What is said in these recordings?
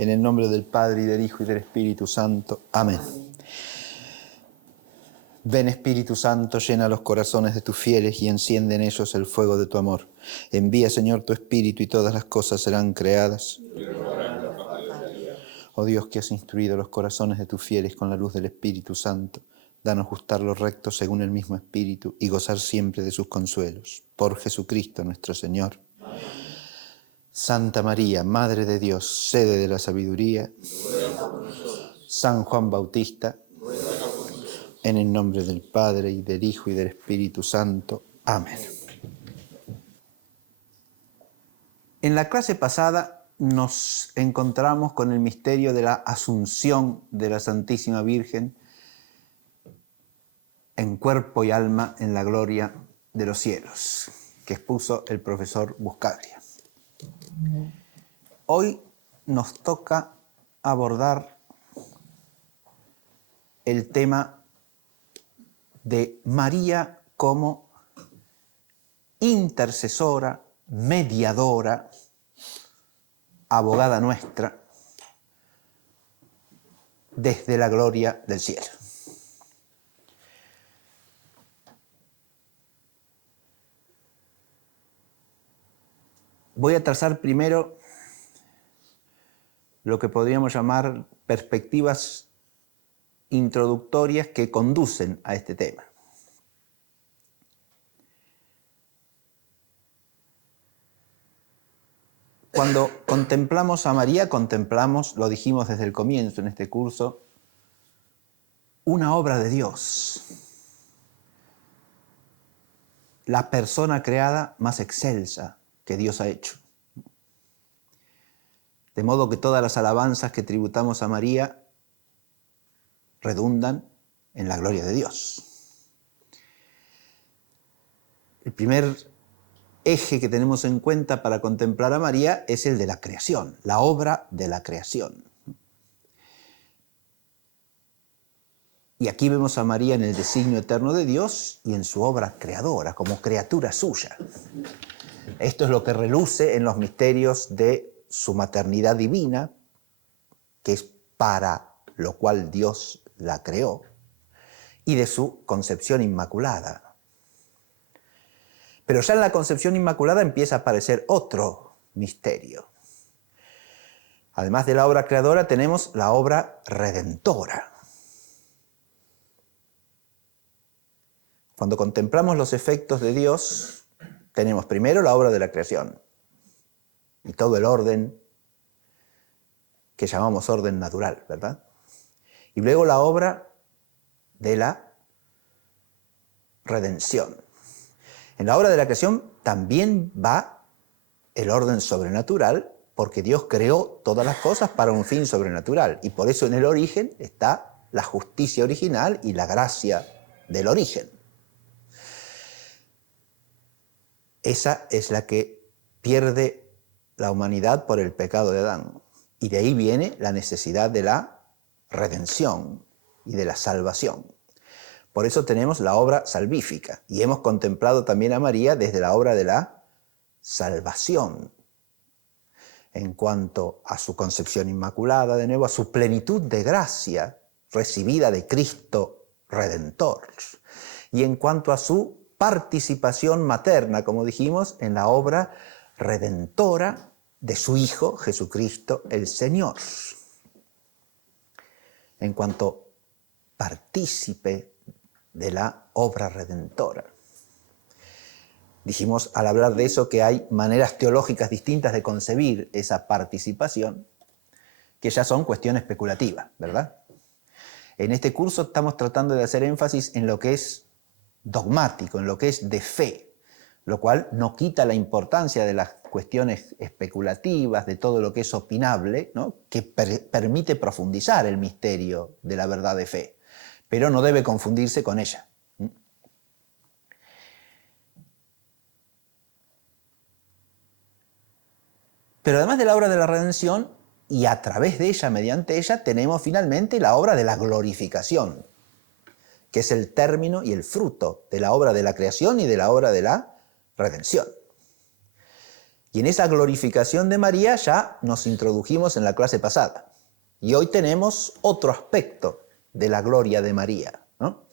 En el nombre del Padre, y del Hijo, y del Espíritu Santo. Amén. Ven, Espíritu Santo, llena los corazones de tus fieles y enciende en ellos el fuego de tu amor. Envía, Señor, tu Espíritu y todas las cosas serán creadas. Oh Dios, que has instruido los corazones de tus fieles con la luz del Espíritu Santo, danos gustar lo recto según el mismo Espíritu y gozar siempre de sus consuelos. Por Jesucristo nuestro Señor. Amén. Santa María, Madre de Dios, sede de la sabiduría. San Juan Bautista. En el nombre del Padre, y del Hijo, y del Espíritu Santo. Amén. En la clase pasada nos encontramos con el misterio de la Asunción de la Santísima Virgen en cuerpo y alma en la gloria de los cielos, que expuso el profesor Buscaglia. Hoy nos toca abordar el tema de María como intercesora, mediadora, abogada nuestra, desde la gloria del cielo. Voy a trazar primero lo que podríamos llamar perspectivas introductorias que conducen a este tema. Cuando contemplamos a María, contemplamos, lo dijimos desde el comienzo en este curso, una obra de Dios. La persona creada más excelsa que Dios ha hecho. De modo que todas las alabanzas que tributamos a María redundan en la gloria de Dios. El primer eje que tenemos en cuenta para contemplar a María es el de la creación, la obra de la creación. Y aquí vemos a María en el designio eterno de Dios y en su obra creadora, como criatura suya. Esto es lo que reluce en los misterios de su maternidad divina, que es para lo cual Dios la creó, y de su concepción inmaculada. Pero ya en la concepción inmaculada empieza a aparecer otro misterio. Además de la obra creadora, tenemos la obra redentora. Cuando contemplamos los efectos de Dios, tenemos primero la obra de la creación y todo el orden que llamamos orden natural, ¿verdad? Y luego la obra de la redención. En la obra de la creación también va el orden sobrenatural, porque Dios creó todas las cosas para un fin sobrenatural. Y por eso en el origen está la justicia original y la gracia del origen. Esa es la que pierde la humanidad por el pecado de Adán. Y de ahí viene la necesidad de la redención y de la salvación. Por eso tenemos la obra salvífica. Y hemos contemplado también a María desde la obra de la salvación. En cuanto a su concepción inmaculada, de nuevo, a su plenitud de gracia recibida de Cristo Redentor. Y en cuanto a su participación materna, como dijimos, en la obra redentora de su Hijo, Jesucristo el Señor. En cuanto partícipe de la obra redentora. Dijimos al hablar de eso que hay maneras teológicas distintas de concebir esa participación, que ya son cuestiones especulativas, ¿verdad? En este curso estamos tratando de hacer énfasis en lo que es dogmático, en lo que es de fe, lo cual no quita la importancia de las cuestiones especulativas, de todo lo que es opinable, ¿no? Que permite profundizar el misterio de la verdad de fe, pero no debe confundirse con ella. Pero además de la obra de la redención, y a través de ella, mediante ella, tenemos finalmente la obra de la glorificación, que es el término y el fruto de la obra de la creación y de la obra de la redención. Y en esa glorificación de María ya nos introdujimos en la clase pasada. Y hoy tenemos otro aspecto de la gloria de María, ¿no?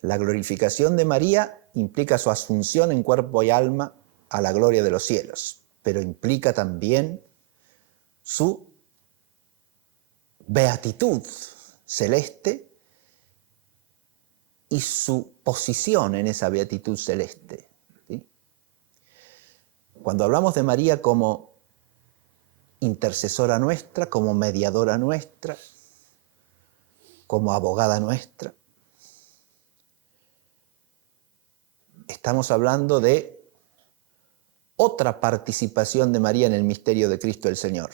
La glorificación de María implica su asunción en cuerpo y alma a la gloria de los cielos, pero implica también su beatitud celeste y su posición en esa beatitud celeste, ¿sí? Cuando hablamos de María como intercesora nuestra, como mediadora nuestra, como abogada nuestra, estamos hablando de otra participación de María en el misterio de Cristo el Señor.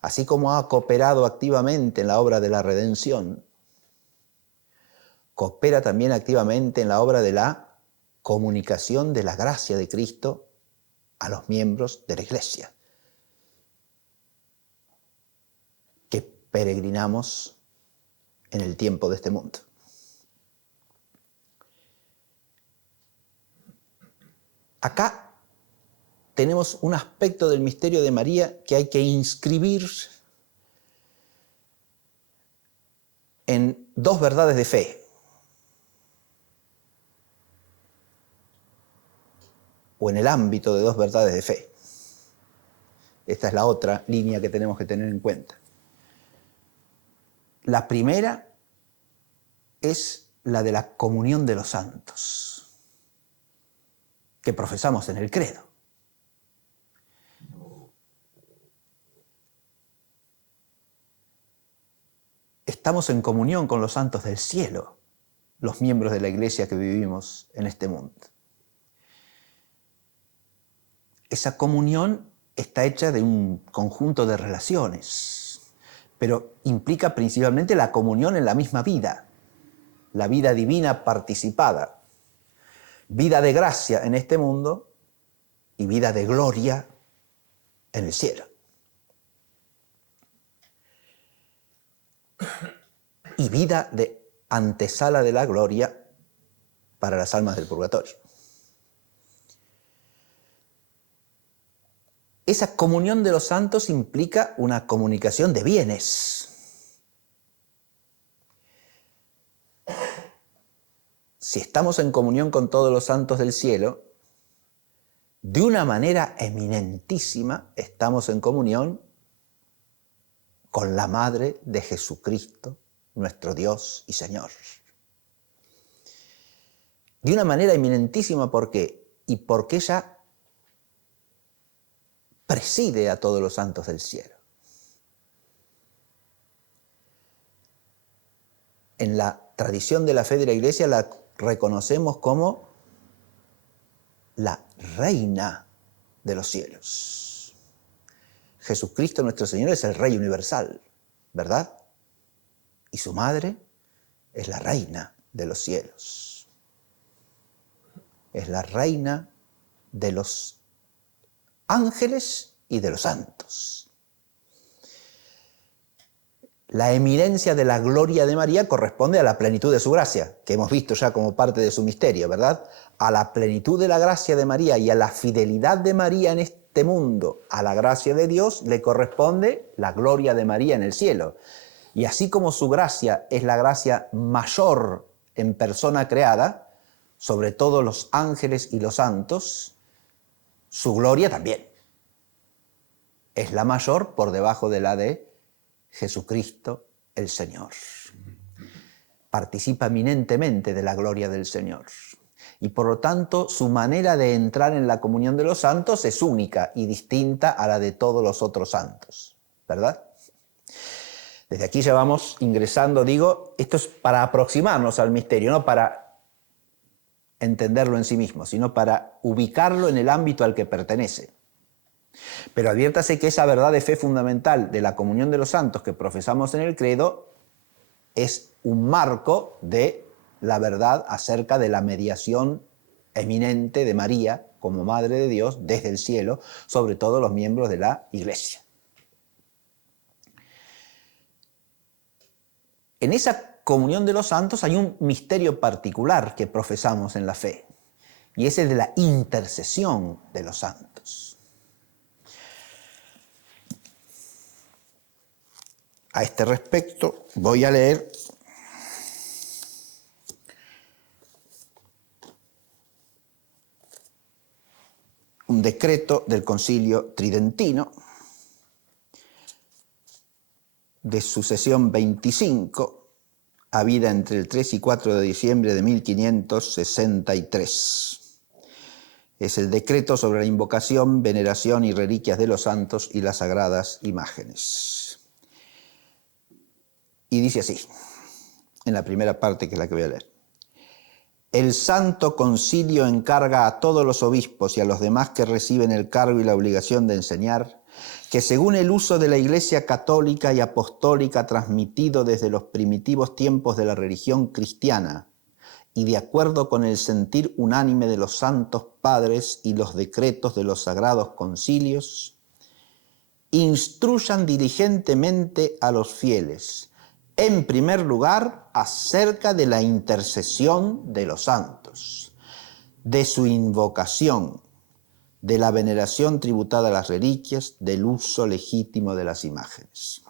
Así como ha cooperado activamente en la obra de la redención, coopera también activamente en la obra de la comunicación de la gracia de Cristo a los miembros de la Iglesia, que peregrinamos en el tiempo de este mundo. Acá tenemos un aspecto del misterio de María que hay que inscribir en dos verdades de fe, o en el ámbito de dos verdades de fe. Esta es la otra línea que tenemos que tener en cuenta. La primera es la de la comunión de los santos, que profesamos en el credo. Estamos en comunión con los santos del cielo, los miembros de la Iglesia que vivimos en este mundo. Esa comunión está hecha de un conjunto de relaciones, pero implica principalmente la comunión en la misma vida, la vida divina participada, vida de gracia en este mundo y vida de gloria en el cielo. Y vida de antesala de la gloria para las almas del purgatorio. Esa comunión de los santos implica una comunicación de bienes. Si estamos en comunión con todos los santos del cielo, de una manera eminentísima estamos en comunión con la Madre de Jesucristo, nuestro Dios y Señor. De una manera eminentísima, ¿por qué? Y porque ella preside a todos los santos del cielo. En la tradición de la fe de la Iglesia la reconocemos como la reina de los cielos. Jesucristo nuestro Señor es el Rey universal, ¿verdad? Y su madre es la reina de los cielos. Es la reina de los ángeles y de los santos. La eminencia de la gloria de María corresponde a la plenitud de su gracia, que hemos visto ya como parte de su misterio, ¿verdad? A la plenitud de la gracia de María y a la fidelidad de María en este mundo, a la gracia de Dios, le corresponde la gloria de María en el cielo. Y así como su gracia es la gracia mayor en persona creada, sobre todos los ángeles y los santos, su gloria también es la mayor por debajo de la de Jesucristo el Señor. Participa eminentemente de la gloria del Señor. Y por lo tanto, su manera de entrar en la comunión de los santos es única y distinta a la de todos los otros santos, ¿verdad? Desde aquí ya vamos ingresando, digo, esto es para aproximarnos al misterio, no para entenderlo en sí mismo, sino para ubicarlo en el ámbito al que pertenece. Pero adviértase que esa verdad de fe fundamental de la comunión de los santos que profesamos en el credo es un marco de la verdad acerca de la mediación eminente de María como Madre de Dios desde el cielo sobre todos los miembros de la Iglesia. En esa comunión de los santos hay un misterio particular que profesamos en la fe, y es el de la intercesión de los santos. A este respecto voy a leer un decreto del Concilio Tridentino de su sesión 25, habida entre el 3 y 4 de diciembre de 1563. Es el decreto sobre la invocación, veneración y reliquias de los santos y las sagradas imágenes. Y dice así, en la primera parte, que es la que voy a leer. El Santo Concilio encarga a todos los obispos y a los demás que reciben el cargo y la obligación de enseñar, que según el uso de la Iglesia católica y apostólica transmitido desde los primitivos tiempos de la religión cristiana, y de acuerdo con el sentir unánime de los santos padres y los decretos de los sagrados concilios, instruyan diligentemente a los fieles, en primer lugar, acerca de la intercesión de los santos, de su invocación, de la veneración tributada a las reliquias, del uso legítimo de las imágenes.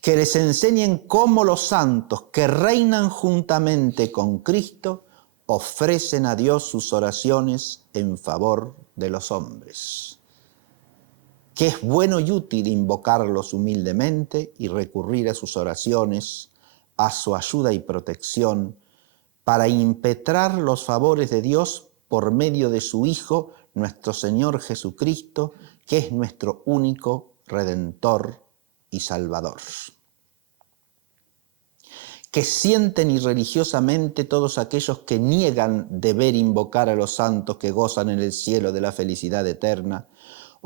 Que les enseñen cómo los santos que reinan juntamente con Cristo ofrecen a Dios sus oraciones en favor de los hombres. Que es bueno y útil invocarlos humildemente y recurrir a sus oraciones, a su ayuda y protección, para impetrar los favores de Dios por medio de su Hijo, nuestro Señor Jesucristo, que es nuestro único Redentor y Salvador. Que sienten irreligiosamente todos aquellos que niegan deber invocar a los santos que gozan en el cielo de la felicidad eterna,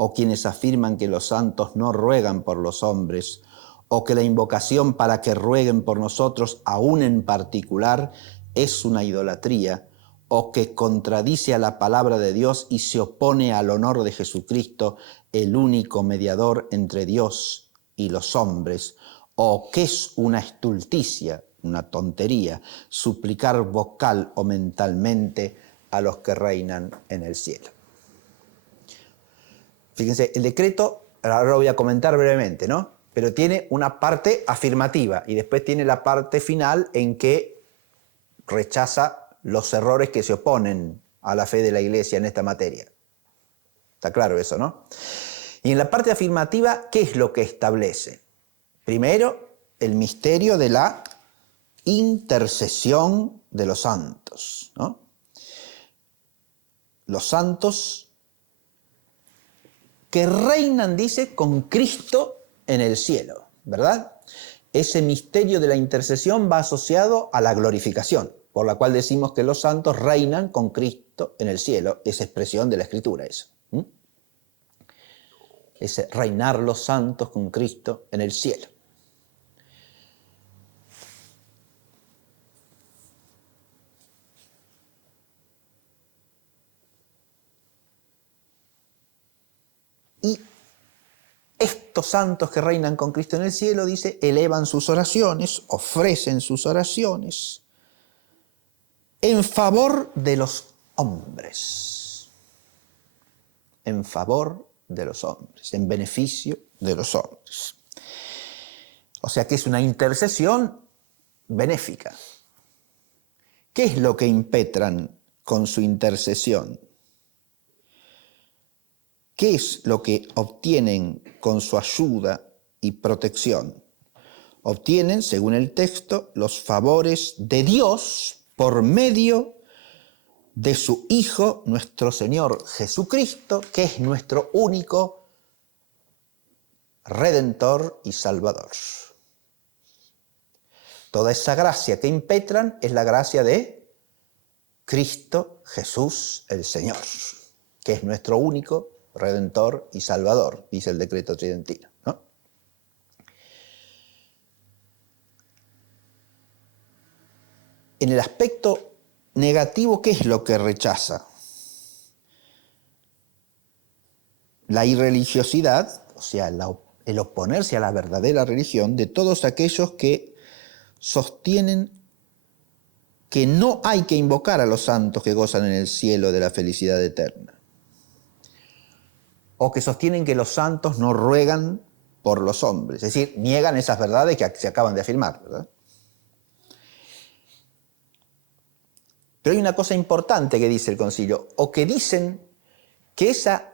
o quienes afirman que los santos no ruegan por los hombres, o que la invocación para que rueguen por nosotros, aún en particular, es una idolatría, o que contradice a la palabra de Dios y se opone al honor de Jesucristo, el único mediador entre Dios y los hombres, o que es una estulticia, una tontería, suplicar vocal o mentalmente a los que reinan en el cielo. Fíjense, el decreto, ahora lo voy a comentar brevemente, ¿no? Pero tiene una parte afirmativa y después tiene la parte final en que rechaza los errores que se oponen a la fe de la Iglesia en esta materia. Está claro eso, ¿no? Y en la parte afirmativa, ¿qué es lo que establece? Primero, el misterio de la intercesión de los santos, ¿no? Los santos que reinan, dice, con Cristo en el cielo, ¿verdad? Ese misterio de la intercesión va asociado a la glorificación, por la cual decimos que los santos reinan con Cristo en el cielo. Es expresión de la Escritura eso. Ese reinar los santos con Cristo en el cielo. Y estos santos que reinan con Cristo en el cielo, dice, elevan sus oraciones, ofrecen sus oraciones en favor de los hombres. En favor de los hombres, en beneficio de los hombres. O sea que es una intercesión benéfica. ¿Qué es lo que impetran con su intercesión? ¿Qué es lo que obtienen con su ayuda y protección? Obtienen, según el texto, los favores de Dios por medio de su Hijo, nuestro Señor Jesucristo, que es nuestro único Redentor y Salvador. Toda esa gracia que impetran es la gracia de Cristo Jesús el Señor, que es nuestro único Redentor y Salvador, dice el decreto tridentino, ¿no? En el aspecto negativo, ¿qué es lo que rechaza? La irreligiosidad, o sea, el oponerse a la verdadera religión de todos aquellos que sostienen que no hay que invocar a los santos que gozan en el cielo de la felicidad eterna, o que sostienen que los santos no ruegan por los hombres, es decir, niegan esas verdades que se acaban de afirmar, ¿verdad? Pero hay una cosa importante que dice el concilio, o que dicen que esa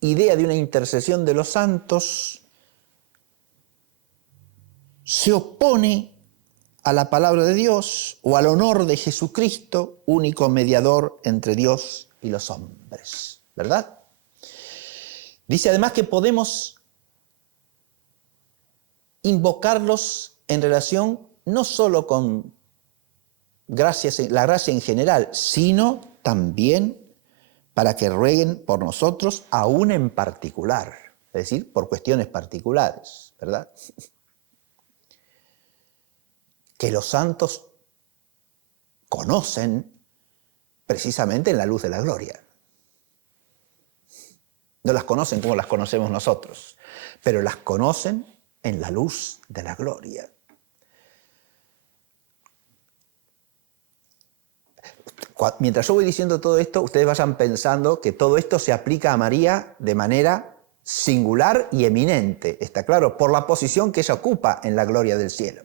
idea de una intercesión de los santos se opone a la palabra de Dios o al honor de Jesucristo, único mediador entre Dios y los hombres, ¿verdad? Dice además que podemos invocarlos en relación no solo con la gracia en general, sino también para que rueguen por nosotros, aún en particular, es decir, por cuestiones particulares, ¿verdad? Que los santos conocen precisamente en la luz de la gloria. No las conocen como las conocemos nosotros, pero las conocen en la luz de la gloria. Mientras yo voy diciendo todo esto, ustedes vayan pensando que todo esto se aplica a María de manera singular y eminente, está claro, por la posición que ella ocupa en la gloria del cielo.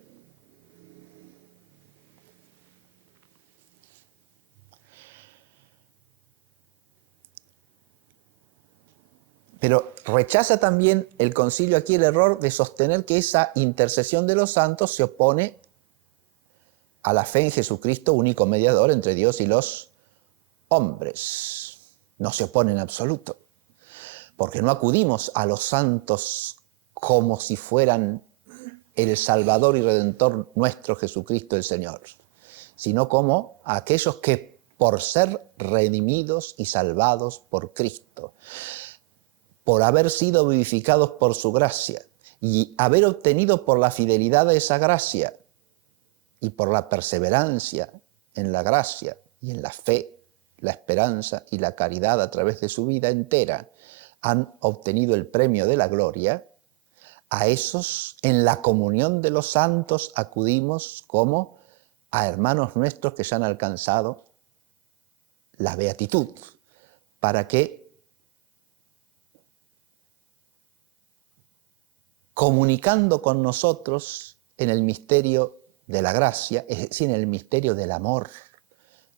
Pero rechaza también el concilio aquí el error de sostener que esa intercesión de los santos se opone a la fe en Jesucristo, único mediador entre Dios y los hombres. No se opone en absoluto, porque no acudimos a los santos como si fueran el Salvador y Redentor nuestro Jesucristo el Señor, sino como a aquellos que por ser redimidos y salvados por Cristo, por haber sido vivificados por su gracia y haber obtenido por la fidelidad a esa gracia y por la perseverancia en la gracia y en la fe, la esperanza y la caridad a través de su vida entera, han obtenido el premio de la gloria. A esos, en la comunión de los santos, acudimos como a hermanos nuestros que ya han alcanzado la beatitud, para que comunicando con nosotros en el misterio de la gracia, es decir, en el misterio del amor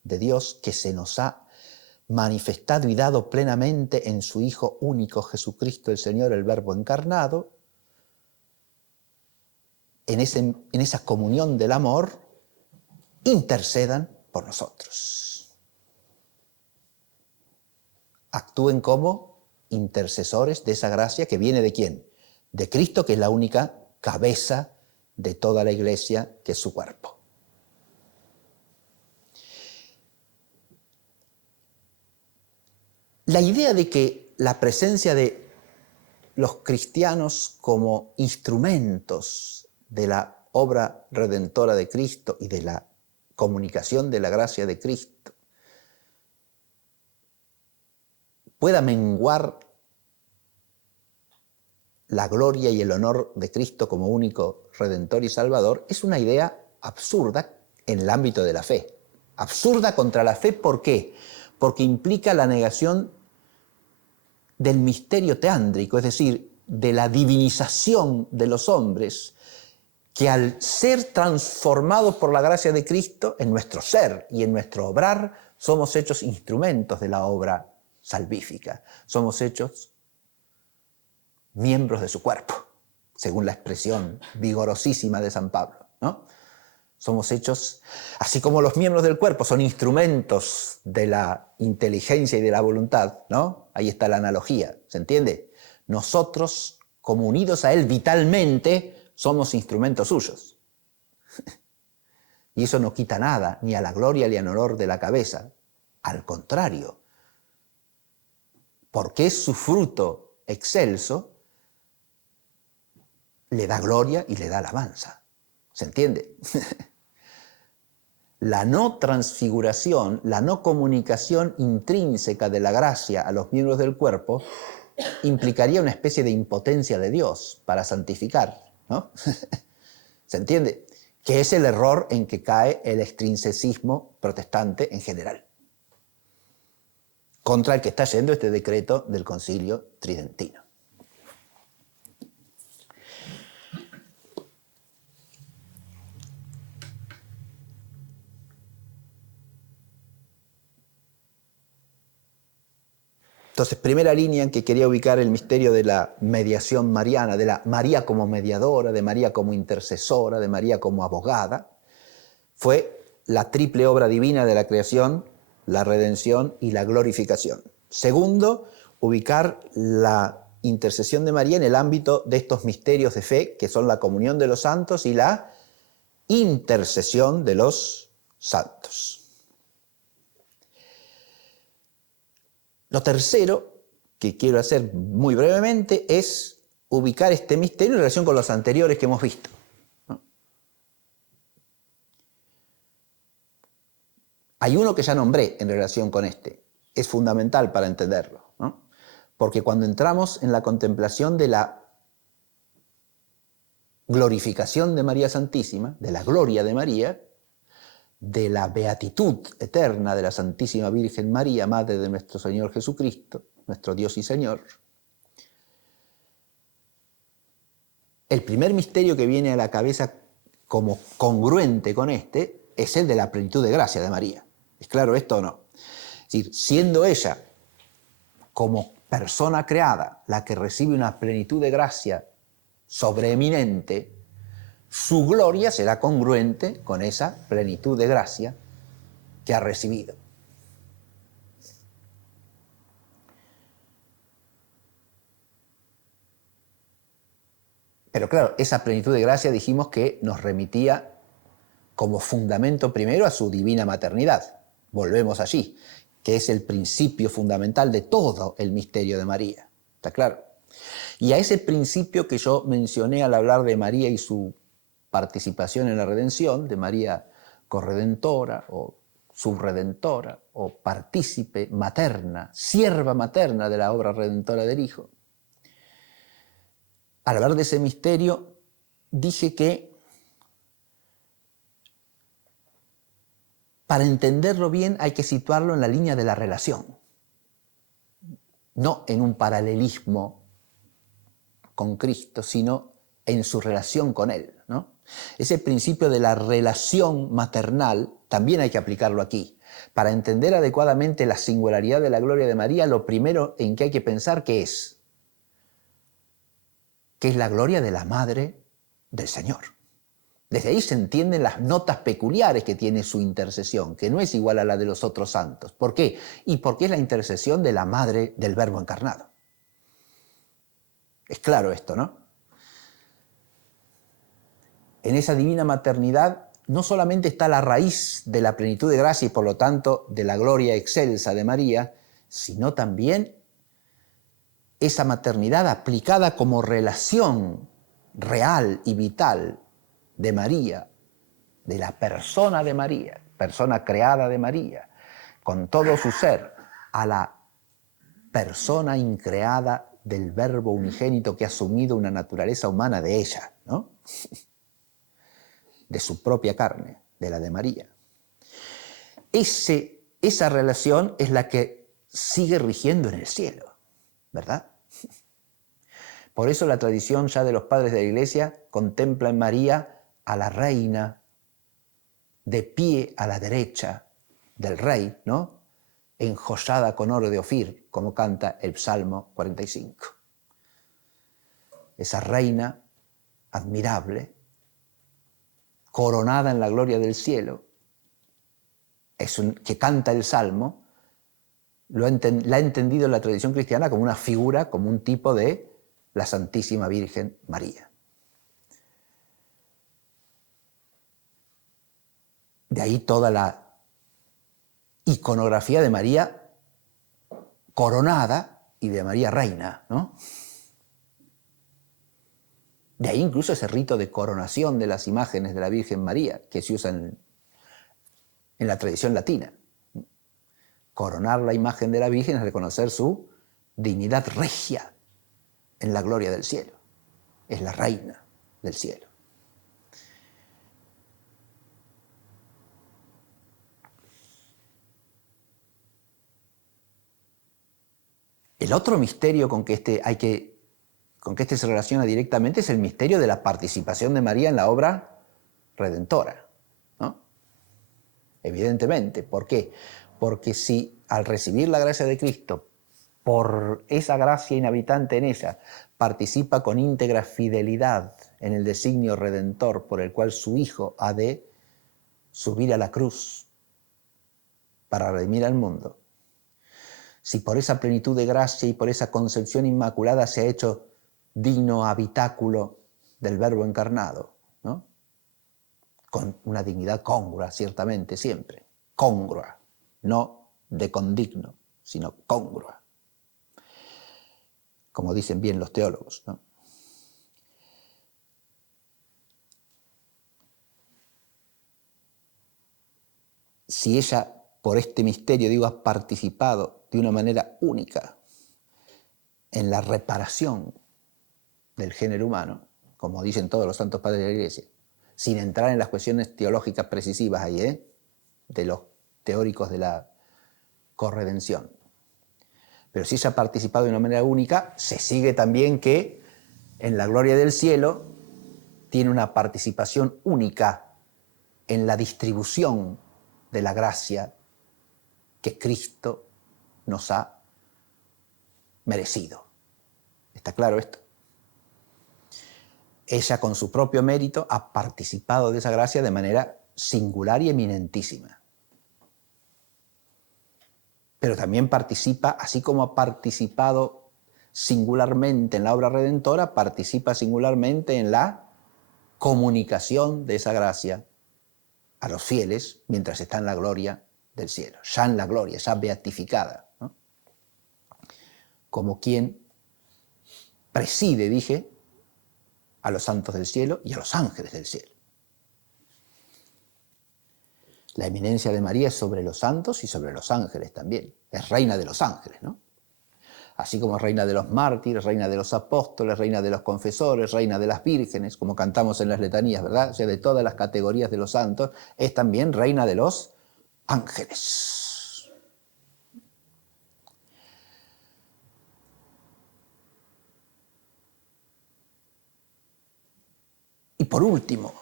de Dios que se nos ha manifestado y dado plenamente en su Hijo único Jesucristo el Señor, el Verbo encarnado, en esa comunión del amor, intercedan por nosotros. Actúen como intercesores de esa gracia que viene ¿de quién? De Cristo, que es la única cabeza de toda la Iglesia, que es su cuerpo. La idea de que la presencia de los cristianos como instrumentos de la obra redentora de Cristo y de la comunicación de la gracia de Cristo pueda menguar la gloria y el honor de Cristo como único Redentor y Salvador, es una idea absurda en el ámbito de la fe. Absurda contra la fe, ¿por qué? Porque implica la negación del misterio teándrico, es decir, de la divinización de los hombres, que al ser transformados por la gracia de Cristo, en nuestro ser y en nuestro obrar, somos hechos instrumentos de la obra salvífica. Somos hechos miembros de su cuerpo, según la expresión vigorosísima de San Pablo, ¿no? Somos hechos, así como los miembros del cuerpo son instrumentos de la inteligencia y de la voluntad, ¿no? Ahí está la analogía, ¿se entiende? Nosotros, como unidos a Él vitalmente, somos instrumentos suyos. Y eso no quita nada, ni a la gloria ni al honor de la cabeza. Al contrario, porque es su fruto excelso, le da gloria y le da alabanza. ¿Se entiende? La no transfiguración, la no comunicación intrínseca de la gracia a los miembros del cuerpo implicaría una especie de impotencia de Dios para santificar, ¿no? ¿Se entiende? que es el error en que cae el extrinsecismo protestante en general, contra el que está yendo este decreto del Concilio Tridentino. Entonces, primera línea en que quería ubicar el misterio de la mediación mariana, de la María como mediadora, de María como intercesora, de María como abogada, fue la triple obra divina de la creación, la redención y la glorificación. Segundo, ubicar la intercesión de María en el ámbito de estos misterios de fe, que son la comunión de los santos y la intercesión de los santos. Lo tercero que quiero hacer muy brevemente es ubicar este misterio en relación con los anteriores que hemos visto, ¿no? Hay uno que ya nombré en relación con este, es fundamental para entenderlo, ¿no? Porque cuando entramos en la contemplación de la glorificación de María Santísima, de la gloria de María, de la beatitud eterna de la Santísima Virgen María, Madre de nuestro Señor Jesucristo, nuestro Dios y Señor, el primer misterio que viene a la cabeza como congruente con este es el de la plenitud de gracia de María. ¿Es claro esto o no? Es decir, siendo ella como persona creada la que recibe una plenitud de gracia sobreeminente, su gloria será congruente con esa plenitud de gracia que ha recibido. Pero claro, esa plenitud de gracia dijimos que nos remitía como fundamento primero a su divina maternidad. Volvemos allí, que es el principio fundamental de todo el misterio de María. ¿Está claro? Y a ese principio que yo mencioné al hablar de María y su participación en la redención, de María corredentora o subredentora o partícipe materna, sierva materna de la obra redentora del Hijo. Al hablar de ese misterio, dije que para entenderlo bien hay que situarlo en la línea de la relación, no en un paralelismo con Cristo, sino en su relación con Él, ¿no? Ese principio de la relación maternal también hay que aplicarlo aquí. Para entender adecuadamente la singularidad de la gloria de María, lo primero en que hay que pensar que es la gloria de la Madre del Señor. Desde ahí se entienden las notas peculiares que tiene su intercesión, que no es igual a la de los otros santos. ¿Por qué? Y porque es la intercesión de la Madre del Verbo encarnado. Es claro esto, ¿no? En esa divina maternidad no solamente está la raíz de la plenitud de gracia y por lo tanto de la gloria excelsa de María, sino también esa maternidad aplicada como relación real y vital de María, de la persona de María, persona creada de María, con todo su ser, a la persona increada del Verbo unigénito que ha asumido una naturaleza humana de ella, ¿no? De su propia carne, de la de María. Esa relación es la que sigue rigiendo en el cielo, ¿verdad? Por eso la tradición ya de los padres de la Iglesia contempla en María a la reina de pie a la derecha del rey, ¿no? Enjollada con oro de Ofir, como canta el Salmo 45. Esa reina admirable, coronada en la gloria del cielo, que canta el Salmo, la ha entendido la tradición cristiana como una figura, como un tipo de la Santísima Virgen María. De ahí toda la iconografía de María coronada y de María reina, ¿no? De ahí incluso ese rito de coronación de las imágenes de la Virgen María que se usa en la tradición latina. Coronar la imagen de la Virgen es reconocer su dignidad regia en la gloria del cielo. Es la reina del cielo. El otro misterio con que este se relaciona directamente es el misterio de la participación de María en la obra redentora, ¿no? Evidentemente. ¿Por qué? Porque si al recibir la gracia de Cristo, por esa gracia inhabitante en ella, participa con íntegra fidelidad en el designio redentor por el cual su Hijo ha de subir a la cruz para redimir al mundo, si por esa plenitud de gracia y por esa concepción inmaculada se ha hecho digno habitáculo del Verbo encarnado, ¿no? Con una dignidad congrua, ciertamente, siempre, congrua, no de condigno, sino congrua, como dicen bien los teólogos, ¿no? Si ella, por este misterio, digo, ha participado de una manera única en la reparación del género humano, como dicen todos los santos padres de la Iglesia, sin entrar en las cuestiones teológicas precisivas ahí, de los teóricos de la corredención. Pero si ella ha participado de una manera única, se sigue también que en la gloria del cielo tiene una participación única en la distribución de la gracia que Cristo nos ha merecido. ¿Está claro esto? Ella con su propio mérito ha participado de esa gracia de manera singular y eminentísima. Pero también participa, así como ha participado singularmente en la obra redentora, participa singularmente en la comunicación de esa gracia a los fieles mientras está en la gloria del cielo, ya en la gloria, ya beatificada, ¿no? Como quien preside, dije, a los santos del cielo y a los ángeles del cielo. La eminencia de María es sobre los santos y sobre los ángeles también. Es reina de los ángeles, ¿no? Así como reina de los mártires, reina de los apóstoles, reina de los confesores, reina de las vírgenes, como cantamos en las letanías, ¿verdad? O sea, de todas las categorías de los santos, es también reina de los ángeles. Y por último,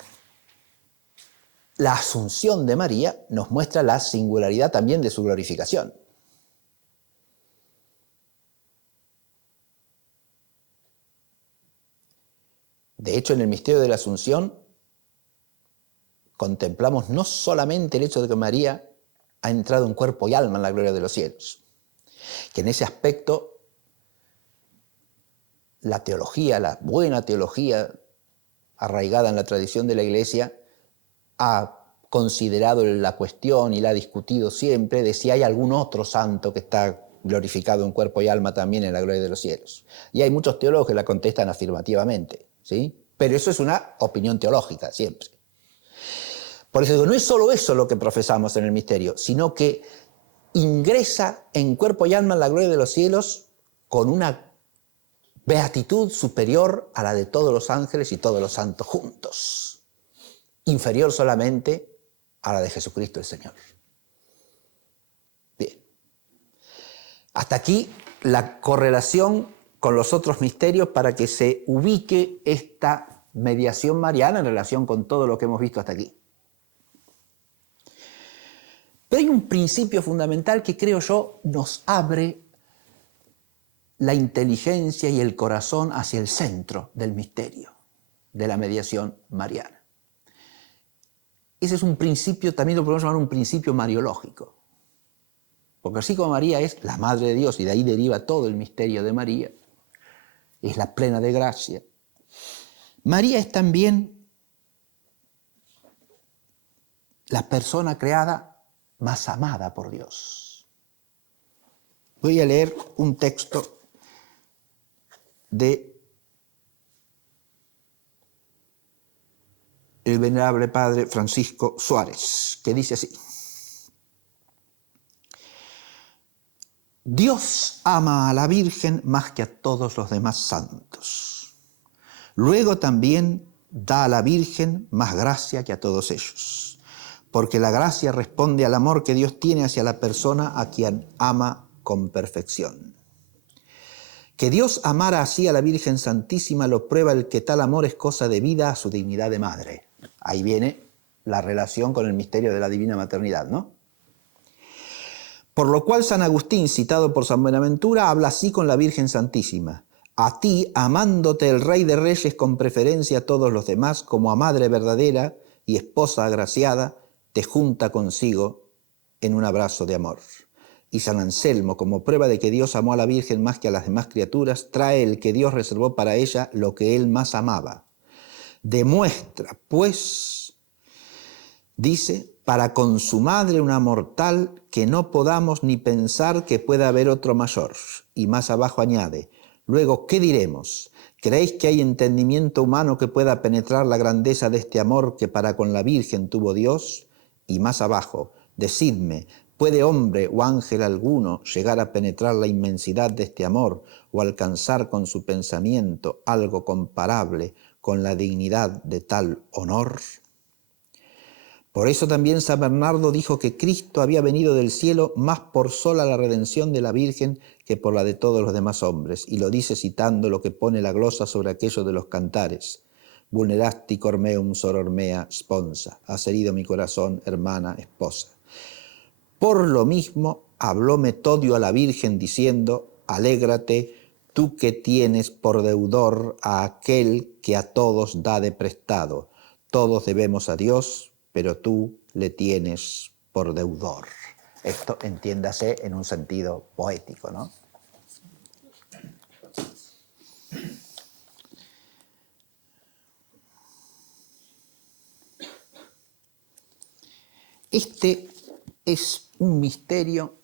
la asunción de María nos muestra la singularidad también de su glorificación. De hecho, en el misterio de la Asunción contemplamos no solamente el hecho de que María ha entrado en cuerpo y alma en la gloria de los cielos, que en ese aspecto la teología, la buena teología arraigada en la tradición de la Iglesia, ha considerado la cuestión y la ha discutido siempre de si hay algún otro santo que está glorificado en cuerpo y alma también en la gloria de los cielos. Y hay muchos teólogos que la contestan afirmativamente, ¿sí? Pero eso es una opinión teológica siempre. Por eso digo, no es solo eso lo que profesamos en el misterio, sino que ingresa en cuerpo y alma en la gloria de los cielos con una beatitud superior a la de todos los ángeles y todos los santos juntos, inferior solamente a la de Jesucristo el Señor. Bien. Hasta aquí la correlación con los otros misterios para que se ubique esta mediación mariana en relación con todo lo que hemos visto hasta aquí. Pero hay un principio fundamental que creo yo nos abre la inteligencia y el corazón hacia el centro del misterio de la mediación mariana. Ese es un principio, también lo podemos llamar un principio mariológico. Porque así como María es la Madre de Dios, y de ahí deriva todo el misterio de María, es la plena de gracia, María es también la persona creada más amada por Dios. Voy a leer un texto de el venerable padre Francisco Suárez, que dice así: Dios ama a la Virgen más que a todos los demás santos. Luego también da a la Virgen más gracia que a todos ellos, porque la gracia responde al amor que Dios tiene hacia la persona a quien ama con perfección. Que Dios amara así a la Virgen Santísima lo prueba el que tal amor es cosa debida a su dignidad de madre. Ahí viene la relación con el misterio de la divina maternidad, ¿no? Por lo cual San Agustín, citado por San Buenaventura, habla así con la Virgen Santísima. A ti, amándote el Rey de Reyes con preferencia a todos los demás, como a madre verdadera y esposa agraciada, te junta consigo en un abrazo de amor. Y San Anselmo, como prueba de que Dios amó a la Virgen más que a las demás criaturas, trae el que Dios reservó para ella lo que él más amaba. Demuestra, pues, dice, para con su madre una mortal que no podamos ni pensar que pueda haber otro mayor. Y más abajo añade, luego, ¿qué diremos? ¿Creéis que hay entendimiento humano que pueda penetrar la grandeza de este amor que para con la Virgen tuvo Dios? Y más abajo, decidme, ¿puede hombre o ángel alguno llegar a penetrar la inmensidad de este amor o alcanzar con su pensamiento algo comparable con la dignidad de tal honor? Por eso también San Bernardo dijo que Cristo había venido del cielo más por sola la redención de la Virgen que por la de todos los demás hombres, y lo dice citando lo que pone la glosa sobre aquello de los cantares. Vulnerasti cor meum soror mea sponsa, has herido mi corazón, hermana, esposa. Por lo mismo habló Metodio a la Virgen diciendo, alégrate, tú que tienes por deudor a aquel que a todos da de prestado. Todos debemos a Dios, pero tú le tienes por deudor. Esto entiéndase en un sentido poético, ¿no? Este es un misterio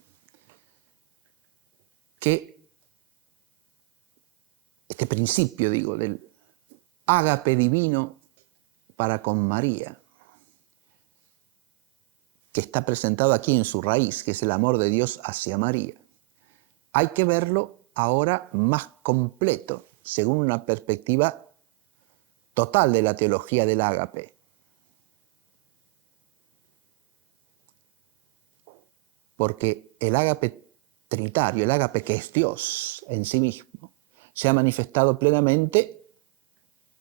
que, este principio, digo, del ágape divino para con María, que está presentado aquí en su raíz, que es el amor de Dios hacia María. Hay que verlo ahora más completo, según una perspectiva total de la teología del ágape. Porque el ágape trinitario, el ágape que es Dios en sí mismo, se ha manifestado plenamente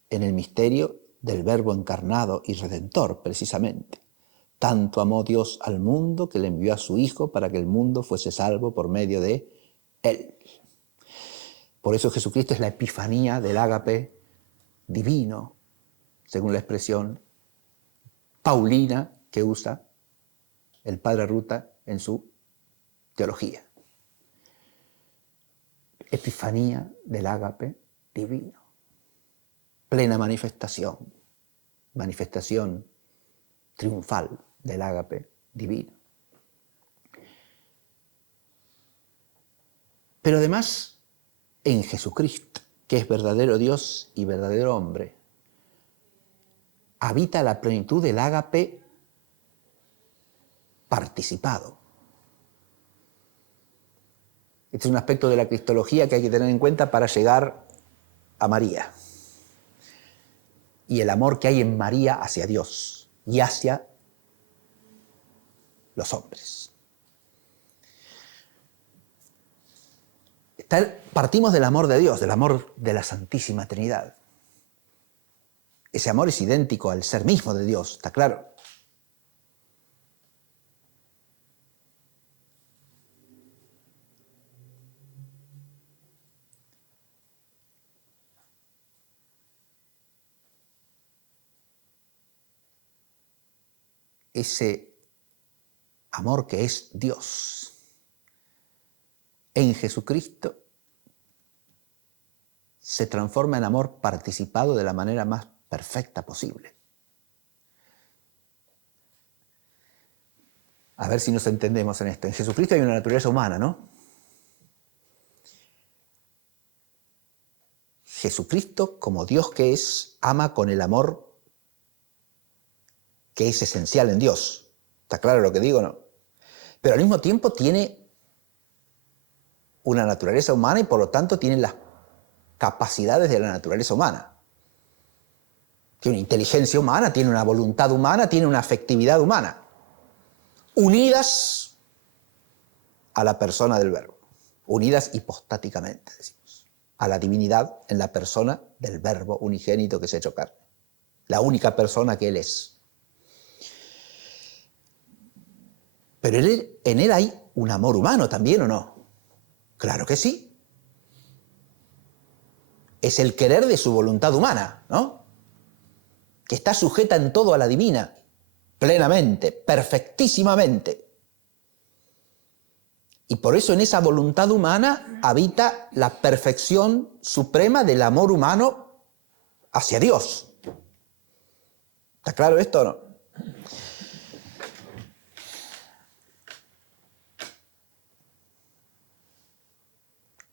en el misterio del Verbo encarnado y redentor, precisamente. Tanto amó Dios al mundo que le envió a su Hijo para que el mundo fuese salvo por medio de Él. Por eso Jesucristo es la epifanía del ágape divino, según la expresión paulina que usa el padre Ruta en su teología. Epifanía del ágape divino. Plena manifestación, manifestación triunfal del ágape divino. Pero además, en Jesucristo, que es verdadero Dios y verdadero hombre, habita la plenitud del ágape participado. Este es un aspecto de la cristología que hay que tener en cuenta para llegar a María. Y el amor que hay en María hacia Dios y hacia los hombres. Partimos del amor de Dios, del amor de la Santísima Trinidad. Ese amor es idéntico al ser mismo de Dios, ¿está claro? Ese amor que es Dios en Jesucristo se transforma en amor participado de la manera más perfecta posible. A ver si nos entendemos en esto. En Jesucristo hay una naturaleza humana, ¿no? Jesucristo, como Dios que es, ama con el amor que es esencial en Dios. ¿Está claro lo que digo, no? Pero al mismo tiempo tiene una naturaleza humana y por lo tanto tiene las capacidades de la naturaleza humana. Tiene una inteligencia humana, tiene una voluntad humana, tiene una afectividad humana, unidas a la persona del Verbo, unidas hipostáticamente, decimos. a la divinidad en la persona del Verbo unigénito que se ha hecho carne. La única persona que Él es. Pero en Él hay un amor humano también, ¿o no? Claro que sí. Es el querer de su voluntad humana, ¿no? Que está sujeta en todo a la divina, plenamente, perfectísimamente. Y por eso en esa voluntad humana habita la perfección suprema del amor humano hacia Dios. ¿Está claro esto o no?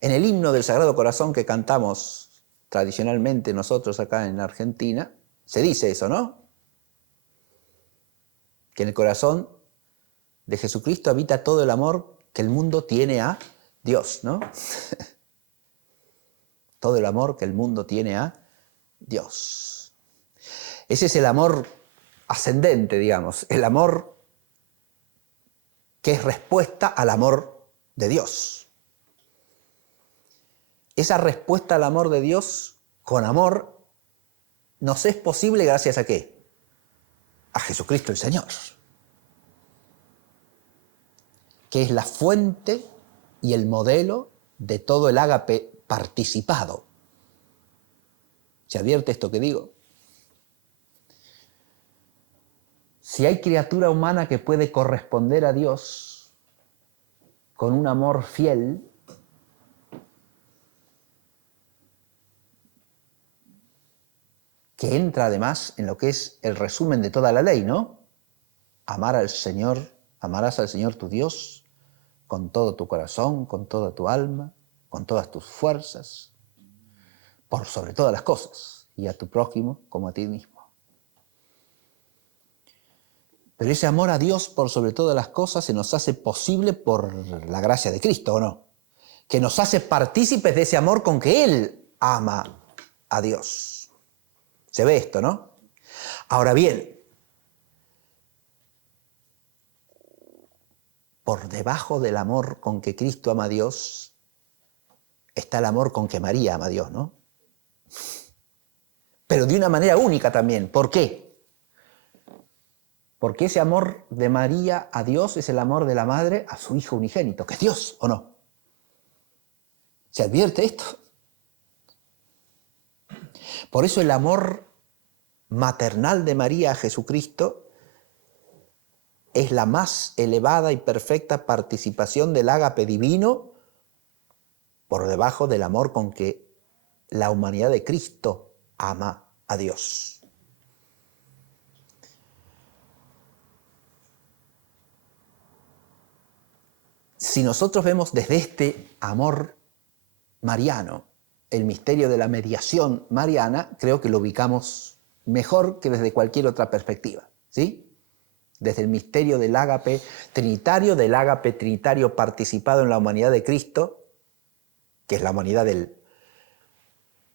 En el himno del Sagrado Corazón que cantamos tradicionalmente nosotros acá en Argentina, se dice eso, ¿no? Que en el corazón de Jesucristo habita todo el amor que el mundo tiene a Dios, ¿no? Todo el amor que el mundo tiene a Dios. Ese es el amor ascendente, digamos, el amor que es respuesta al amor de Dios. Esa respuesta al amor de Dios con amor nos es posible gracias a ¿qué? A Jesucristo el Señor, que es la fuente y el modelo de todo el ágape participado. ¿Se advierte esto que digo? Si hay criatura humana que puede corresponder a Dios con un amor fiel, que entra además en lo que es el resumen de toda la ley, ¿no? Amar al Señor, amarás al Señor tu Dios con todo tu corazón, con toda tu alma, con todas tus fuerzas, por sobre todas las cosas, y a tu prójimo como a ti mismo. Pero ese amor a Dios por sobre todas las cosas se nos hace posible por la gracia de Cristo, ¿o no? Que nos hace partícipes de ese amor con que Él ama a Dios. Se ve esto, ¿no? Ahora bien, por debajo del amor con que Cristo ama a Dios, está el amor con que María ama a Dios, ¿no? Pero de una manera única también. ¿Por qué? Porque ese amor de María a Dios es el amor de la madre a su hijo unigénito, que es Dios, ¿o no? ¿Se advierte esto? Por eso el amor maternal de María a Jesucristo es la más elevada y perfecta participación del ágape divino por debajo del amor con que la humanidad de Cristo ama a Dios. Si nosotros vemos desde este amor mariano el misterio de la mediación mariana, creo que lo ubicamos mejor que desde cualquier otra perspectiva, ¿sí? Desde el misterio del ágape trinitario participado en la humanidad de Cristo, que es la humanidad del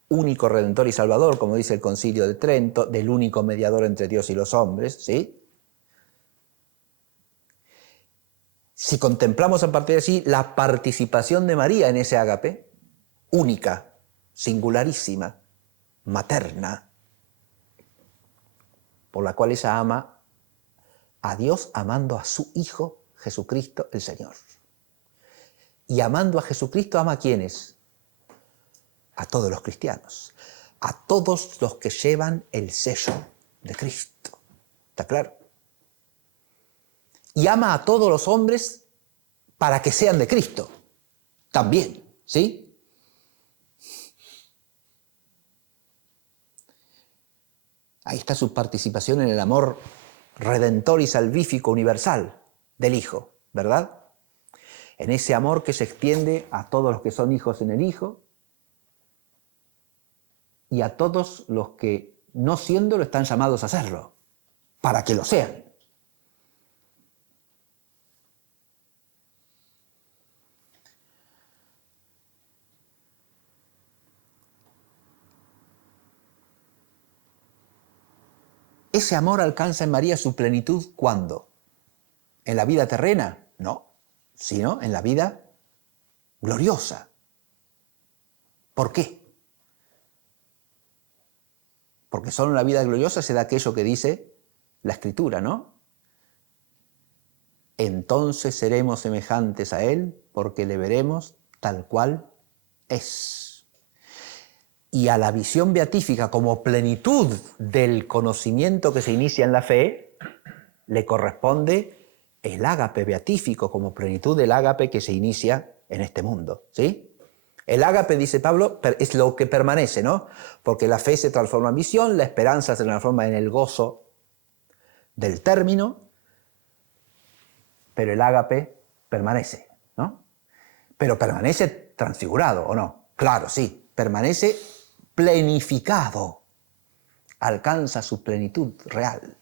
único Redentor y Salvador, como dice el Concilio de Trento, del único mediador entre Dios y los hombres, ¿sí? Si contemplamos a partir de así la participación de María en ese ágape, única, singularísima, materna, por la cual ella ama a Dios amando a su Hijo Jesucristo el Señor. Y amando a Jesucristo ama a ¿quiénes? A todos los cristianos, a todos los que llevan el sello de Cristo. ¿Está claro? Y ama a todos los hombres para que sean de Cristo. También, ¿sí? Ahí está su participación en el amor redentor y salvífico universal del Hijo, ¿verdad? En ese amor que se extiende a todos los que son hijos en el Hijo y a todos los que, no siéndolo, están llamados a serlo, para que lo sean. Ese amor alcanza en María su plenitud, ¿cuándo? ¿En la vida terrena? No, sino en la vida gloriosa. ¿Por qué? Porque solo en la vida gloriosa se da aquello que dice la Escritura, ¿no? Entonces seremos semejantes a Él porque le veremos tal cual es. Y a la visión beatífica como plenitud del conocimiento que se inicia en la fe, le corresponde el ágape beatífico como plenitud del ágape que se inicia en este mundo, ¿sí? El ágape, dice Pablo, es lo que permanece, ¿no? Porque la fe se transforma en visión, la esperanza se transforma en el gozo del término, pero el ágape permanece, ¿no? Pero permanece transfigurado, ¿o no? Claro, sí, permanece plenificado, alcanza su plenitud real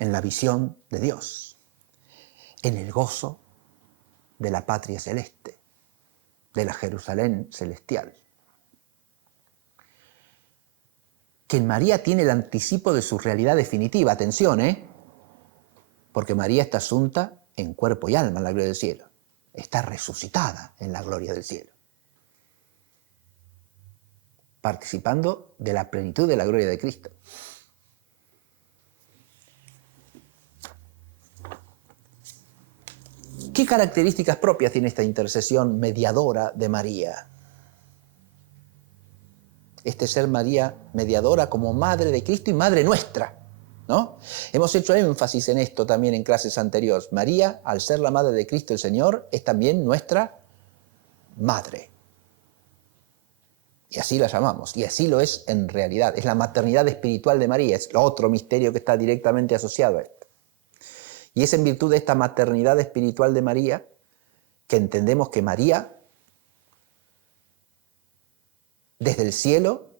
en la visión de Dios, en el gozo de la patria celeste, de la Jerusalén celestial. Que en María tiene el anticipo de su realidad definitiva, atención, porque María está asunta en cuerpo y alma en la gloria del cielo, está resucitada en la gloria del cielo, participando de la plenitud de la gloria de Cristo. ¿Qué características propias tiene esta intercesión mediadora de María? Este ser María mediadora como madre de Cristo y madre nuestra, ¿no? Hemos hecho énfasis en esto también en clases anteriores. María, al ser la madre de Cristo el Señor, es también nuestra madre. Y así la llamamos, y así lo es en realidad. Es la maternidad espiritual de María, es otro misterio que está directamente asociado a esto. Y es en virtud de esta maternidad espiritual de María que entendemos que María, desde el cielo,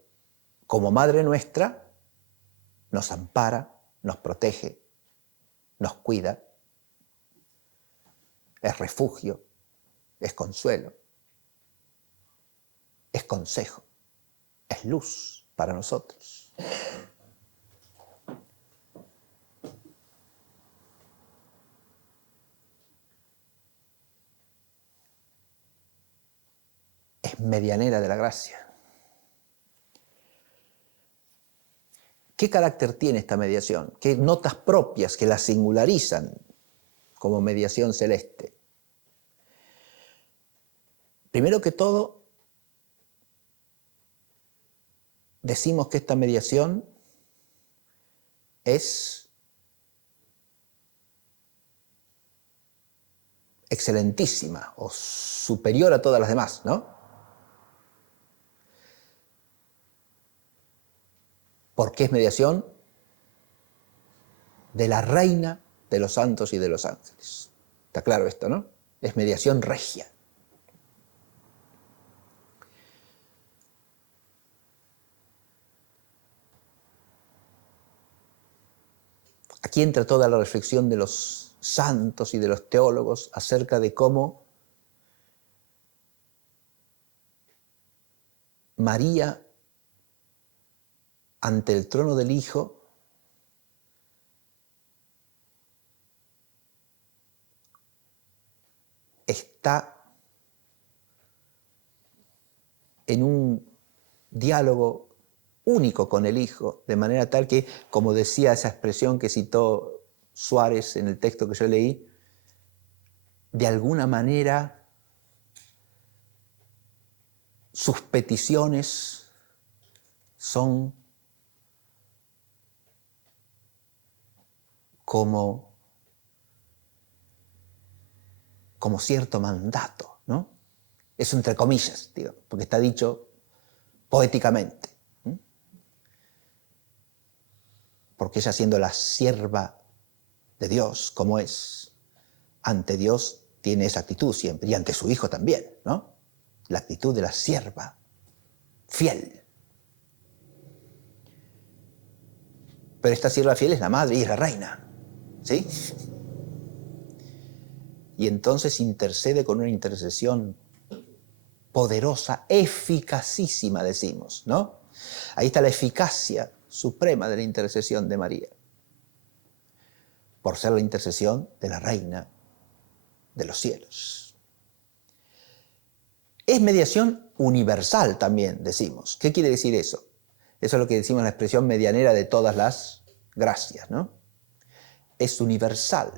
como Madre nuestra, nos ampara, nos protege, nos cuida, es refugio, es consuelo, es consejo, es luz para nosotros. Es medianera de la gracia. ¿Qué carácter tiene esta mediación? ¿Qué notas propias que la singularizan como mediación celeste? Primero que todo, decimos que esta mediación es excelentísima o superior a todas las demás, ¿no? Porque es mediación de la reina de los santos y de los ángeles. Está claro esto, ¿no? Es mediación regia. Aquí entra toda la reflexión de los santos y de los teólogos acerca de cómo María, ante el trono del Hijo, está en un diálogo único con el Hijo, de manera tal que, como decía esa expresión que citó Suárez en el texto que yo leí, de alguna manera sus peticiones son como cierto mandato, ¿no? Eso entre comillas, digo, porque está dicho poéticamente. Porque ella, siendo la sierva de Dios, como es, ante Dios tiene esa actitud siempre, y ante su Hijo también, ¿no? La actitud de la sierva fiel. Pero esta sierva fiel es la madre y es la reina, ¿sí? Y entonces intercede con una intercesión poderosa, eficacísima, decimos, ¿no? Ahí está la eficacia suprema de la intercesión de María, por ser la intercesión de la reina de los cielos. Es mediación universal también, decimos. ¿Qué quiere decir eso? Eso es lo que decimos en la expresión medianera de todas las gracias, ¿no? Es universal.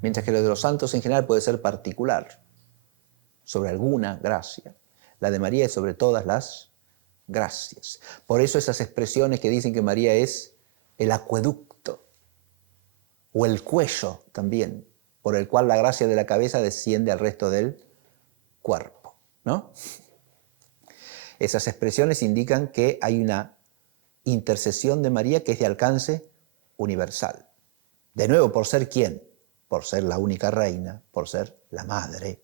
Mientras que lo de los santos en general puede ser particular, sobre alguna gracia. La de María es sobre todas las gracias. Por eso esas expresiones que dicen que María es el acueducto o el cuello también, por el cual la gracia de la cabeza desciende al resto del cuerpo, ¿no? Esas expresiones indican que hay una intercesión de María que es de alcance universal. De nuevo, ¿por ser quién? Por ser la única reina, por ser la madre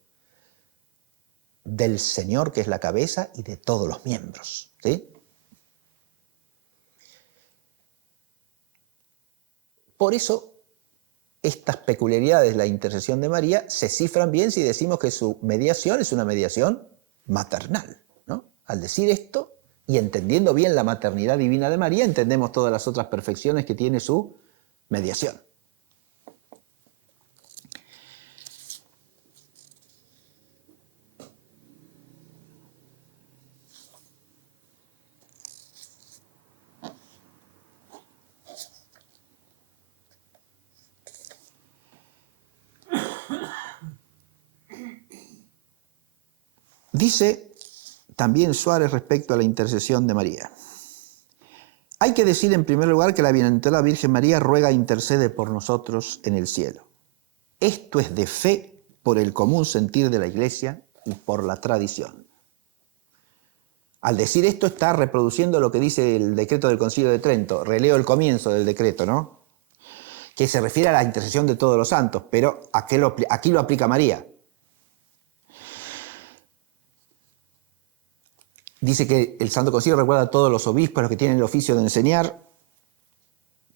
del Señor, que es la cabeza, y de todos los miembros, ¿sí? Por eso, estas peculiaridades de la intercesión de María se cifran bien si decimos que su mediación es una mediación maternal, ¿no? Al decir esto, y entendiendo bien la maternidad divina de María, entendemos todas las otras perfecciones que tiene su mediación. Dice también Suárez respecto a la intercesión de María. Hay que decir en primer lugar que la bienaventurada Virgen María ruega e intercede por nosotros en el cielo. Esto es de fe por el común sentir de la Iglesia y por la tradición. Al decir esto está reproduciendo lo que dice el decreto del Concilio de Trento. Releo el comienzo del decreto, ¿no? Que se refiere a la intercesión de todos los santos, pero aquí lo aplica María. Dice que el Santo Concilio recuerda a todos los obispos, los que tienen el oficio de enseñar,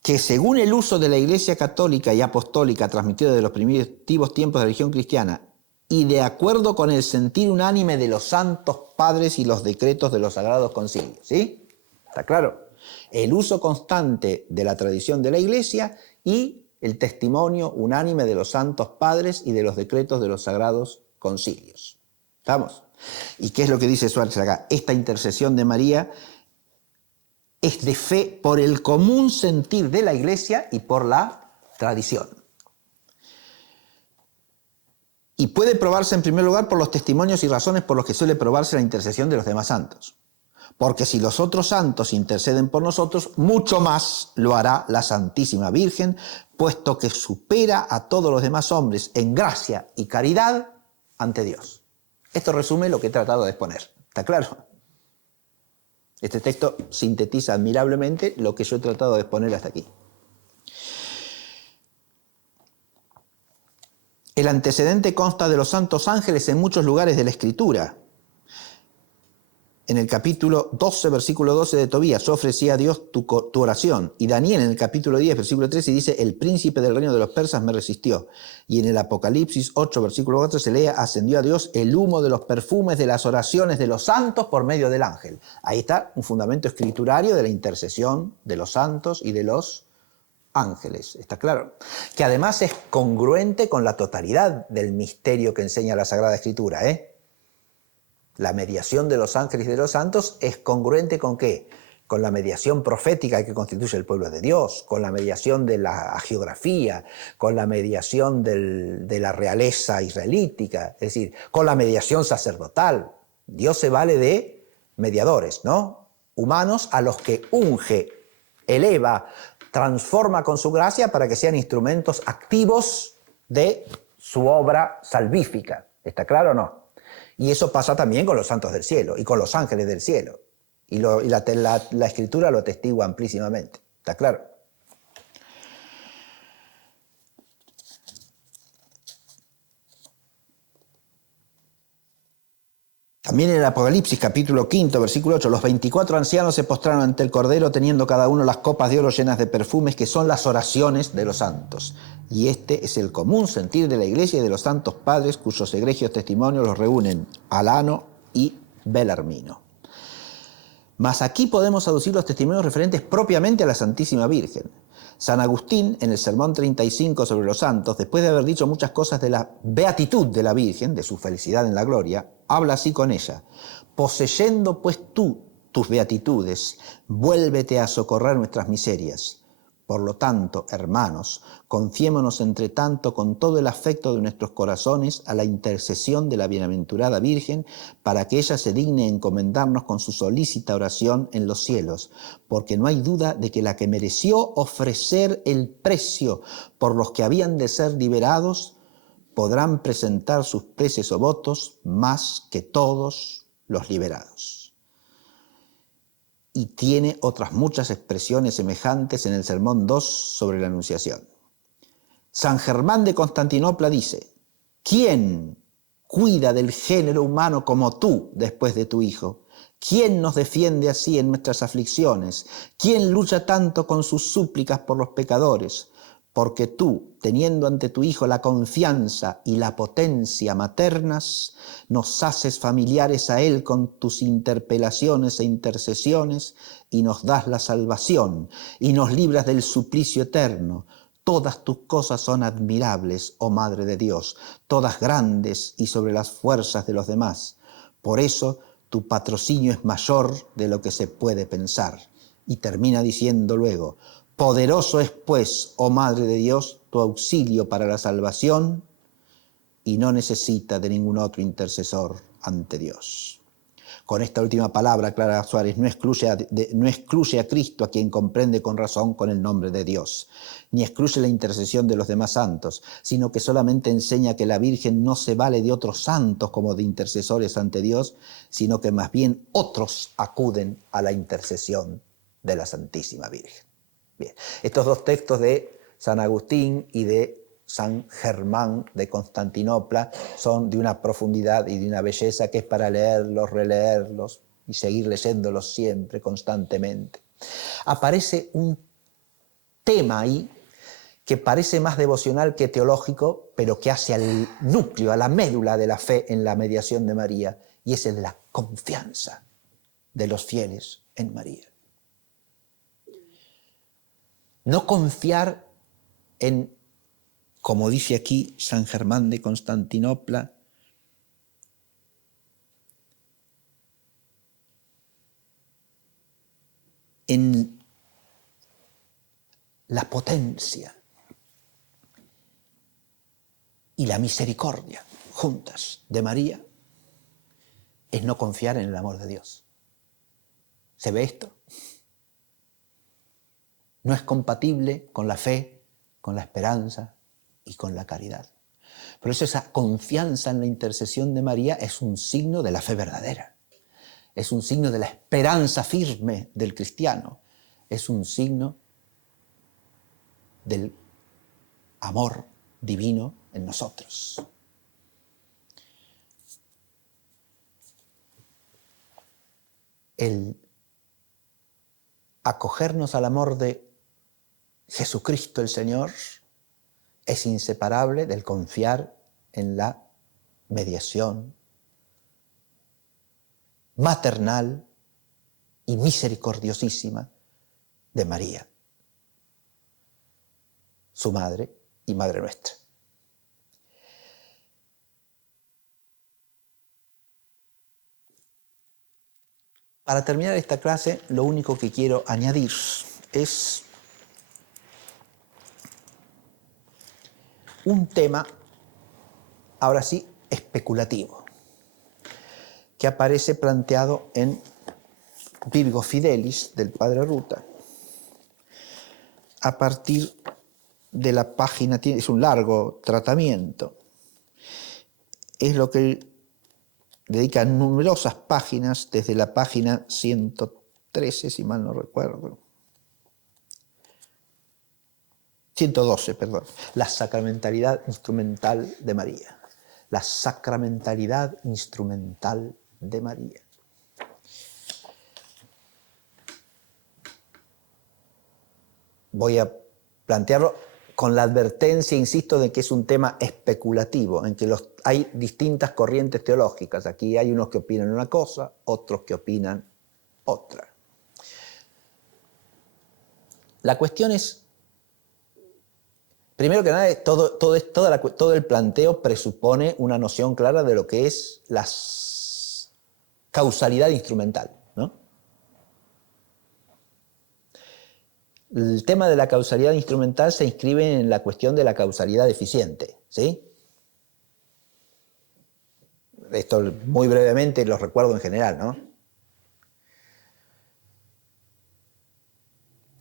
que según el uso de la Iglesia católica y apostólica transmitido de los primitivos tiempos de la religión cristiana y de acuerdo con el sentir unánime de los santos padres y los decretos de los sagrados concilios, ¿sí? ¿Está claro? El uso constante de la tradición de la Iglesia y el testimonio unánime de los santos padres y de los decretos de los sagrados concilios. ¿Estamos? ¿Y qué es lo que dice Suárez acá? Esta intercesión de María es de fe por el común sentir de la Iglesia y por la tradición. Y puede probarse en primer lugar por los testimonios y razones por los que suele probarse la intercesión de los demás santos. Porque si los otros santos interceden por nosotros, mucho más lo hará la Santísima Virgen, puesto que supera a todos los demás hombres en gracia y caridad ante Dios. Esto resume lo que he tratado de exponer. ¿Está claro? Este texto sintetiza admirablemente lo que yo he tratado de exponer hasta aquí. El antecedente consta de los santos ángeles en muchos lugares de la Escritura. En el capítulo 12, versículo 12 de Tobías, yo ofrecí a Dios tu oración. Y Daniel en el capítulo 10, versículo 13 dice, el príncipe del reino de los persas me resistió. Y en el Apocalipsis 8, versículo 4 se lee, ascendió a Dios el humo de los perfumes de las oraciones de los santos por medio del ángel. Ahí está un fundamento escriturario de la intercesión de los santos y de los ángeles, ¿está claro? Que además es congruente con la totalidad del misterio que enseña la Sagrada Escritura, ¿eh? La mediación de los ángeles y de los santos es congruente ¿con qué? Con la mediación profética que constituye el pueblo de Dios, con la mediación de la hagiografía, con la mediación de la realeza israelítica, es decir, con la mediación sacerdotal. Dios se vale de mediadores, ¿no? Humanos a los que unge, eleva, transforma con su gracia para que sean instrumentos activos de su obra salvífica. ¿Está claro o no? Y eso pasa también con los santos del cielo y con los ángeles del cielo. Y la Escritura lo atestigua amplísimamente. ¿Está claro? También en el Apocalipsis, capítulo 5, versículo 8, los 24 ancianos se postraron ante el Cordero teniendo cada uno las copas de oro llenas de perfumes que son las oraciones de los santos. Y este es el común sentir de la Iglesia y de los santos padres cuyos egregios testimonios los reúnen Alano y Belarmino. Mas aquí podemos aducir los testimonios referentes propiamente a la Santísima Virgen. San Agustín, en el Sermón 35 sobre los santos, después de haber dicho muchas cosas de la beatitud de la Virgen, de su felicidad en la gloria, habla así con ella: poseyendo pues tú tus beatitudes, vuélvete a socorrer nuestras miserias. Por lo tanto, hermanos, confiémonos entre tanto con todo el afecto de nuestros corazones a la intercesión de la bienaventurada Virgen, para que ella se digne encomendarnos con su solícita oración en los cielos, porque no hay duda de que la que mereció ofrecer el precio por los que habían de ser liberados, podrán presentar sus preces o votos más que todos los liberados. Y tiene otras muchas expresiones semejantes en el Sermón 2 sobre la Anunciación. San Germán de Constantinopla dice: ¿quién cuida del género humano como tú después de tu Hijo? ¿Quién nos defiende así en nuestras aflicciones? ¿Quién lucha tanto con sus súplicas por los pecadores? Porque tú, teniendo ante tu Hijo la confianza y la potencia maternas, nos haces familiares a Él con tus interpelaciones e intercesiones, y nos das la salvación, y nos libras del suplicio eterno. Todas tus cosas son admirables, oh Madre de Dios, todas grandes y sobre las fuerzas de los demás. Por eso tu patrocinio es mayor de lo que se puede pensar. Y termina diciendo luego: poderoso es pues, oh Madre de Dios, tu auxilio para la salvación, y no necesita de ningún otro intercesor ante Dios. Con esta última palabra, Clara Suárez no excluye a Cristo, a quien comprende con razón con el nombre de Dios, ni excluye la intercesión de los demás santos, sino que solamente enseña que la Virgen no se vale de otros santos como de intercesores ante Dios, sino que más bien otros acuden a la intercesión de la Santísima Virgen. Bien, estos dos textos de San Agustín y de San Germán de Constantinopla son de una profundidad y de una belleza que es para leerlos, releerlos y seguir leyéndolos siempre, constantemente. Aparece un tema ahí que parece más devocional que teológico, pero que hace al núcleo, a la médula de la fe en la mediación de María, y es el de la confianza de los fieles en María. No confiar en, como dice aquí San Germán de Constantinopla, en la potencia y la misericordia juntas de María, es no confiar en el amor de Dios. ¿Se ve esto? No es compatible con la fe, con la esperanza y con la caridad. Por eso esa confianza en la intercesión de María es un signo de la fe verdadera. Es un signo de la esperanza firme del cristiano. Es un signo del amor divino en nosotros. El acogernos al amor de Jesucristo el Señor es inseparable del confiar en la mediación maternal y misericordiosísima de María, su madre y madre nuestra. Para terminar esta clase, lo único que quiero añadir es un tema, ahora sí, especulativo, que aparece planteado en Virgo Fidelis del Padre Ruta, a partir de la página, es un largo tratamiento, es lo que él dedica numerosas páginas, desde la página 113, si mal no recuerdo, 112, perdón, la sacramentalidad instrumental de María. La sacramentalidad instrumental de María. Voy a plantearlo con la advertencia, insisto, de que es un tema especulativo, en que hay distintas corrientes teológicas. Aquí hay unos que opinan una cosa, otros que opinan otra. La cuestión es, primero que nada, todo el planteo presupone una noción clara de lo que es la causalidad instrumental, ¿no? El tema de la causalidad instrumental se inscribe en la cuestión de la causalidad eficiente, ¿sí? Esto muy brevemente lo recuerdo en general, ¿no?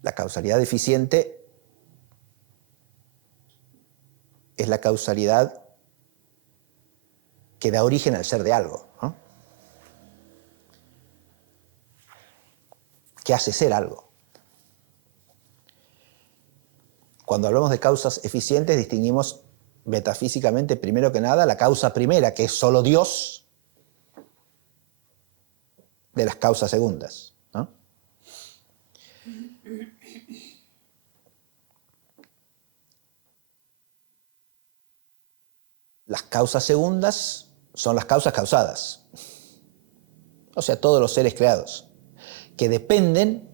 La causalidad eficiente es la causalidad que da origen al ser de algo, ¿no? Que hace ser algo. Cuando hablamos de causas eficientes, distinguimos metafísicamente, primero que nada, la causa primera, que es solo Dios, de las causas segundas, ¿no? Las causas segundas son las causas causadas, o sea, todos los seres creados, que dependen,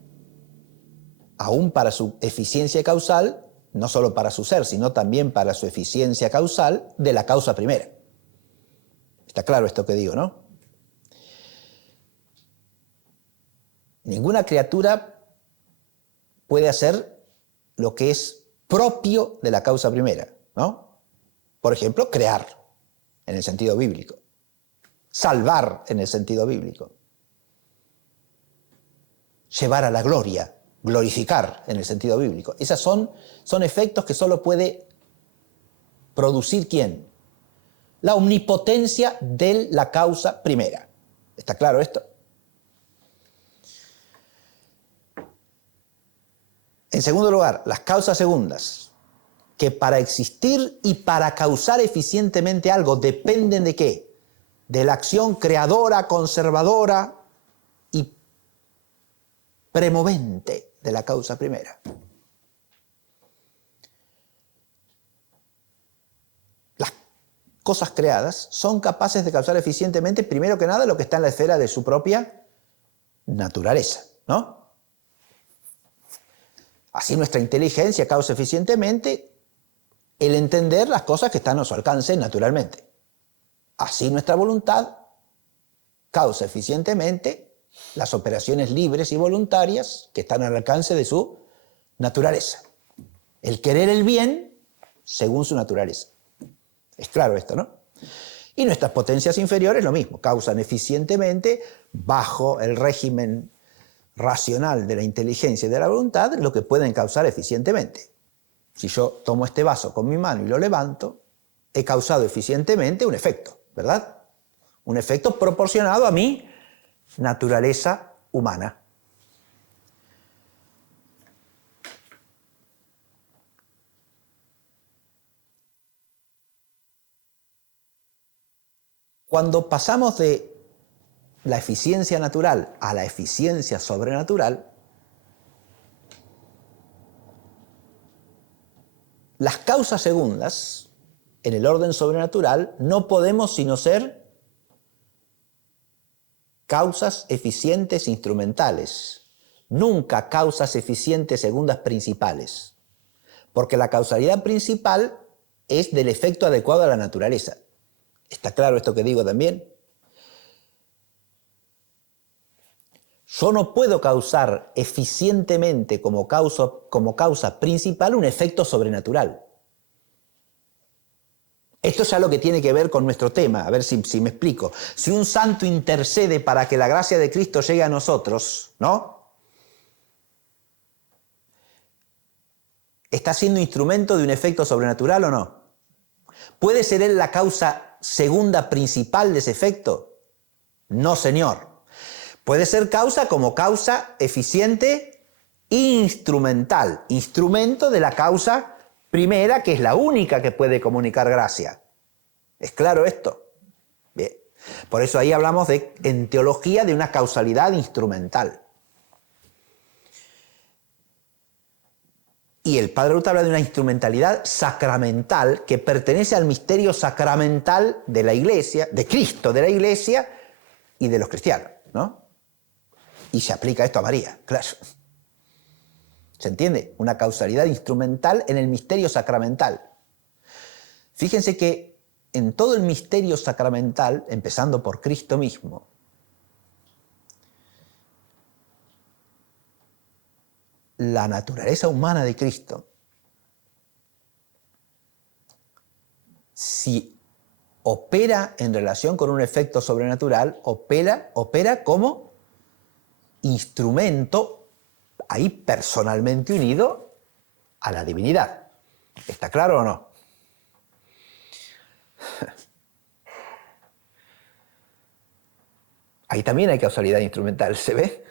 aún para su eficiencia causal, no solo para su ser, sino también para su eficiencia causal, de la causa primera. Está claro esto que digo, ¿no? Ninguna criatura puede hacer lo que es propio de la causa primera, ¿no? Por ejemplo, crear, en el sentido bíblico. Salvar, en el sentido bíblico. Llevar a la gloria, glorificar, en el sentido bíblico. Esos son efectos que solo puede producir ¿quién? La omnipotencia de la causa primera. ¿Está claro esto? En segundo lugar, las causas segundas, que para existir y para causar eficientemente algo dependen ¿de qué? De la acción creadora, conservadora y premovente de la causa primera. Las cosas creadas son capaces de causar eficientemente, primero que nada, lo que está en la esfera de su propia naturaleza, ¿no? Así nuestra inteligencia causa eficientemente el entender las cosas que están a su alcance naturalmente. Así nuestra voluntad causa eficientemente las operaciones libres y voluntarias que están al alcance de su naturaleza. El querer el bien según su naturaleza. Es claro esto, ¿no? Y nuestras potencias inferiores lo mismo, causan eficientemente, bajo el régimen racional de la inteligencia y de la voluntad, lo que pueden causar eficientemente. Si yo tomo este vaso con mi mano y lo levanto, he causado eficientemente un efecto, ¿verdad? Un efecto proporcionado a mi naturaleza humana. Cuando pasamos de la eficiencia natural a la eficiencia sobrenatural, las causas segundas, en el orden sobrenatural, no podemos sino ser causas eficientes instrumentales, nunca causas eficientes segundas principales, porque la causalidad principal es del efecto adecuado a la naturaleza. ¿Está claro esto que digo también? Yo no puedo causar eficientemente como causa principal un efecto sobrenatural. Esto es ya lo que tiene que ver con nuestro tema, a ver si me explico. Si un santo intercede para que la gracia de Cristo llegue a nosotros, ¿no? ¿Está siendo instrumento de un efecto sobrenatural o no? ¿Puede ser él la causa segunda principal de ese efecto? No, señor. Puede ser causa como causa eficiente instrumental, instrumento de la causa primera, que es la única que puede comunicar gracia. ¿Es claro esto? Bien. Por eso ahí hablamos en teología de una causalidad instrumental. Y el Padre Lutero habla de una instrumentalidad sacramental que pertenece al misterio sacramental de la Iglesia, de Cristo, de la Iglesia y de los cristianos, ¿no? Y se aplica esto a María, claro. ¿Se entiende? Una causalidad instrumental en el misterio sacramental. Fíjense que en todo el misterio sacramental, empezando por Cristo mismo, la naturaleza humana de Cristo, si opera en relación con un efecto sobrenatural, opera como instrumento ahí personalmente unido a la divinidad. ¿Está claro o no? Ahí también hay causalidad instrumental, ¿se ve?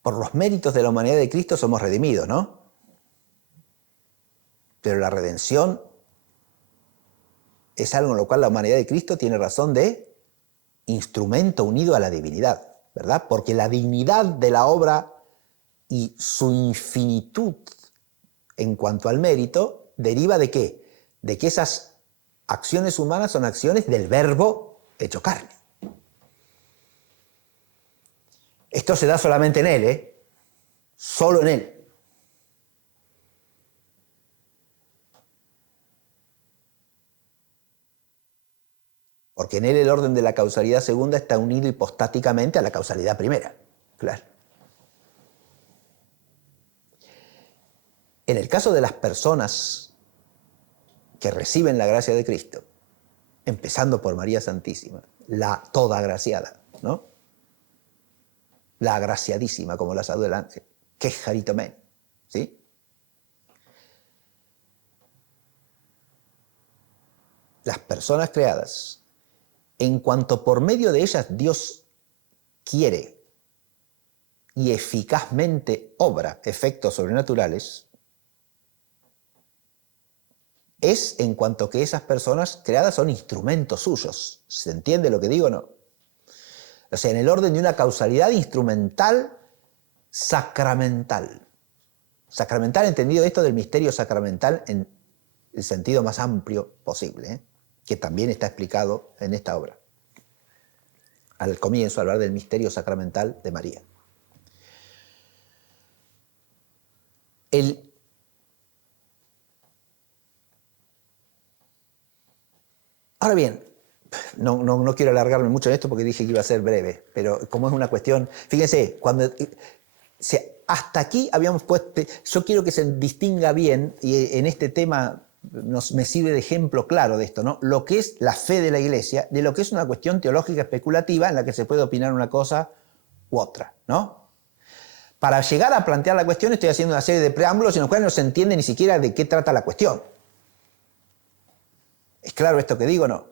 Por los méritos de la humanidad de Cristo somos redimidos, ¿no? Pero la redención es algo en lo cual la humanidad de Cristo tiene razón de instrumento unido a la divinidad, ¿verdad? Porque la dignidad de la obra y su infinitud en cuanto al mérito deriva ¿de qué? De que esas acciones humanas son acciones del Verbo hecho carne. Esto se da solamente en Él, ¿eh? Solo en Él. Porque en Él el orden de la causalidad segunda está unido hipostáticamente a la causalidad primera. Claro. En el caso de las personas que reciben la gracia de Cristo, empezando por María Santísima, la toda agraciada, ¿no? La agraciadísima, como la saluda el ángel, que es Jaritomén, ¿sí? Las personas creadas, en cuanto por medio de ellas Dios quiere y eficazmente obra efectos sobrenaturales, es en cuanto que esas personas creadas son instrumentos suyos. ¿Se entiende lo que digo o no? O sea, en el orden de una causalidad instrumental sacramental. Sacramental, entendido esto del misterio sacramental en el sentido más amplio posible, ¿eh? Que también está explicado en esta obra. Al comienzo, hablar del misterio sacramental de María. Ahora bien, no quiero alargarme mucho en esto porque dije que iba a ser breve, pero como es una cuestión, fíjense, hasta aquí habíamos puesto, yo quiero que se distinga bien, y en este tema me sirve de ejemplo claro de esto, ¿no? Lo que es la fe de la Iglesia, de lo que es una cuestión teológica especulativa en la que se puede opinar una cosa u otra, ¿no? Para llegar a plantear la cuestión estoy haciendo una serie de preámbulos en los cuales no se entiende ni siquiera de qué trata la cuestión. ¿Es claro esto que digo o no?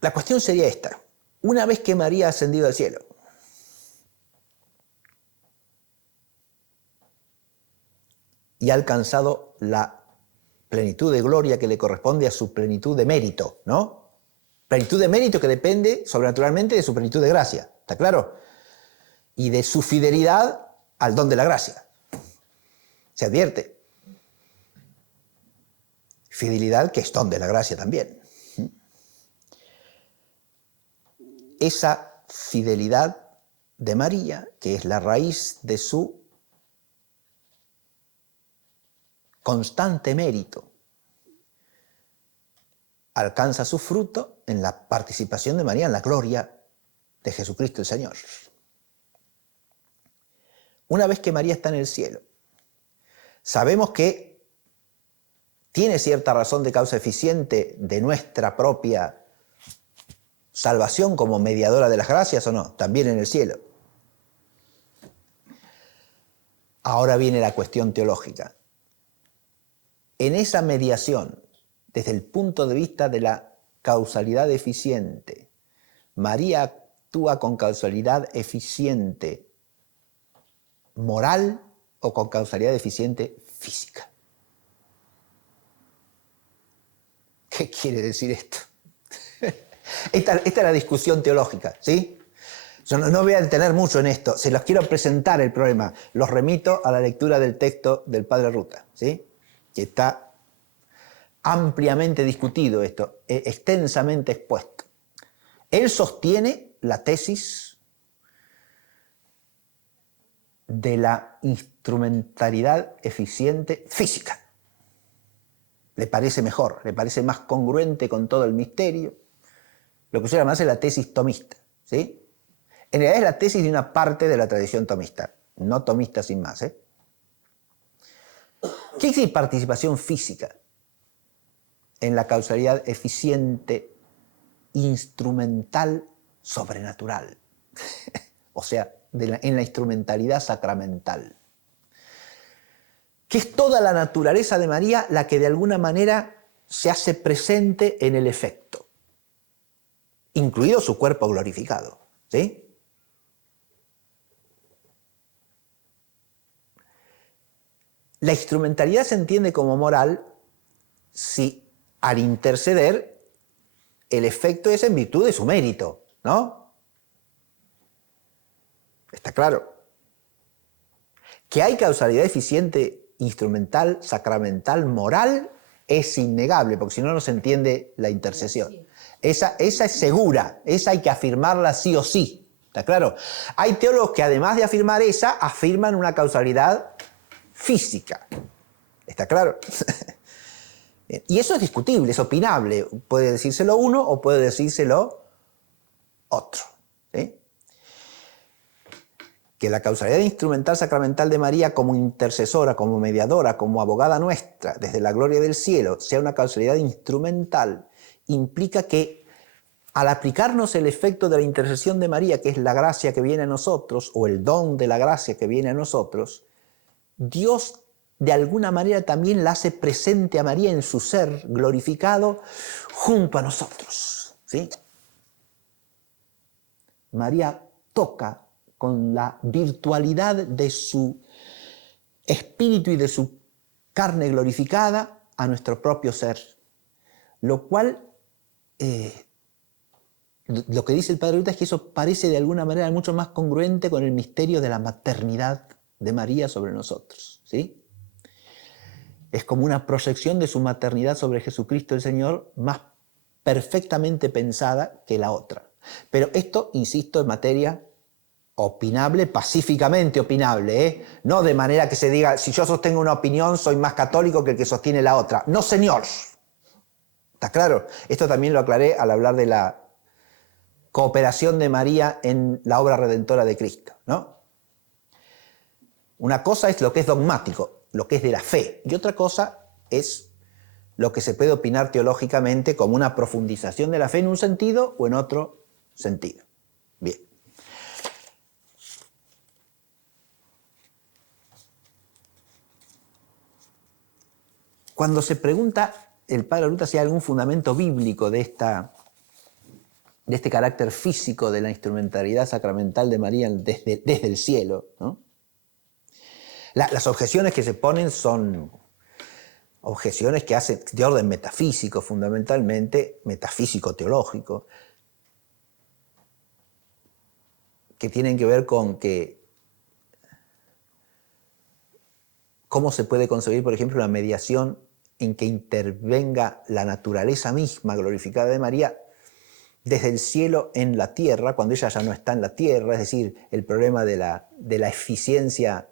La cuestión sería esta. Una vez que María ha ascendido al cielo, y ha alcanzado la plenitud de gloria que le corresponde a su plenitud de mérito, ¿no? Plenitud de mérito que depende sobrenaturalmente de su plenitud de gracia, ¿está claro? Y de su fidelidad al don de la gracia. Se advierte. Fidelidad que es don de la gracia también. Esa fidelidad de María, que es la raíz de su constante mérito, alcanza su fruto en la participación de María en la gloria de Jesucristo el Señor. Una vez que María está en el cielo, sabemos que tiene cierta razón de causa eficiente de nuestra propia salvación como mediadora de las gracias, ¿o no? También en el cielo. Ahora viene la cuestión teológica. En esa mediación, desde el punto de vista de la causalidad eficiente, María actúa con causalidad eficiente moral o con causalidad eficiente física. ¿Qué quiere decir esto? Esta es la discusión teológica, ¿sí? Yo no voy a detener mucho en esto, se los quiero presentar el problema. Los remito a la lectura del texto del padre Ruta, ¿sí? Que está ampliamente discutido esto, extensamente expuesto. Él sostiene la tesis de la instrumentalidad eficiente física. Le parece mejor, le parece más congruente con todo el misterio. Lo que se llama la tesis tomista, ¿sí? En realidad es la tesis de una parte de la tradición tomista, no tomista sin más, ¿eh? ¿Qué es participación física en la causalidad eficiente, instrumental, sobrenatural? O sea, en la instrumentalidad sacramental. Que es toda la naturaleza de María la que de alguna manera se hace presente en el efecto, incluido su cuerpo glorificado, ¿sí? La instrumentalidad se entiende como moral si al interceder el efecto es en virtud de su mérito, ¿no? Está claro. Que hay causalidad eficiente, instrumental, sacramental, moral, es innegable, porque si no, no se entiende la intercesión. Esa es segura, esa hay que afirmarla sí o sí, ¿está claro? Hay teólogos que además de afirmar esa, afirman una causalidad física, ¿está claro? Y eso es discutible, es opinable, puede decírselo uno o puede decírselo otro, ¿sí? Que la causalidad instrumental sacramental de María como intercesora, como mediadora, como abogada nuestra, desde la gloria del cielo, sea una causalidad instrumental, implica que al aplicarnos el efecto de la intercesión de María, que es la gracia que viene a nosotros, o el don de la gracia que viene a nosotros, Dios de alguna manera también la hace presente a María en su ser glorificado junto a nosotros, ¿sí? María toca con la virtualidad de su espíritu y de su carne glorificada a nuestro propio ser, lo cual, lo que dice el padre Ruta es que eso parece de alguna manera mucho más congruente con el misterio de la maternidad de María sobre nosotros, ¿sí? Es como una proyección de su maternidad sobre Jesucristo el Señor más perfectamente pensada que la otra. Pero esto, insisto, en materia opinable, pacíficamente opinable, ¿eh? No de manera que se diga, si yo sostengo una opinión, soy más católico que el que sostiene la otra. No, señor. ¿Está claro? Esto también lo aclaré al hablar de la cooperación de María en la obra redentora de Cristo, ¿no? Una cosa es lo que es dogmático, lo que es de la fe, y otra cosa es lo que se puede opinar teológicamente como una profundización de la fe en un sentido o en otro sentido. Bien. Cuando se pregunta el padre Ruta si hay algún fundamento bíblico de este carácter físico de la instrumentalidad sacramental de María desde el cielo, ¿no? Las objeciones que se ponen son objeciones que hacen de orden metafísico, fundamentalmente, metafísico-teológico, que tienen que ver con cómo se puede concebir, por ejemplo, una mediación en que intervenga la naturaleza misma glorificada de María desde el cielo en la tierra, cuando ella ya no está en la tierra, es decir, el problema de la eficiencia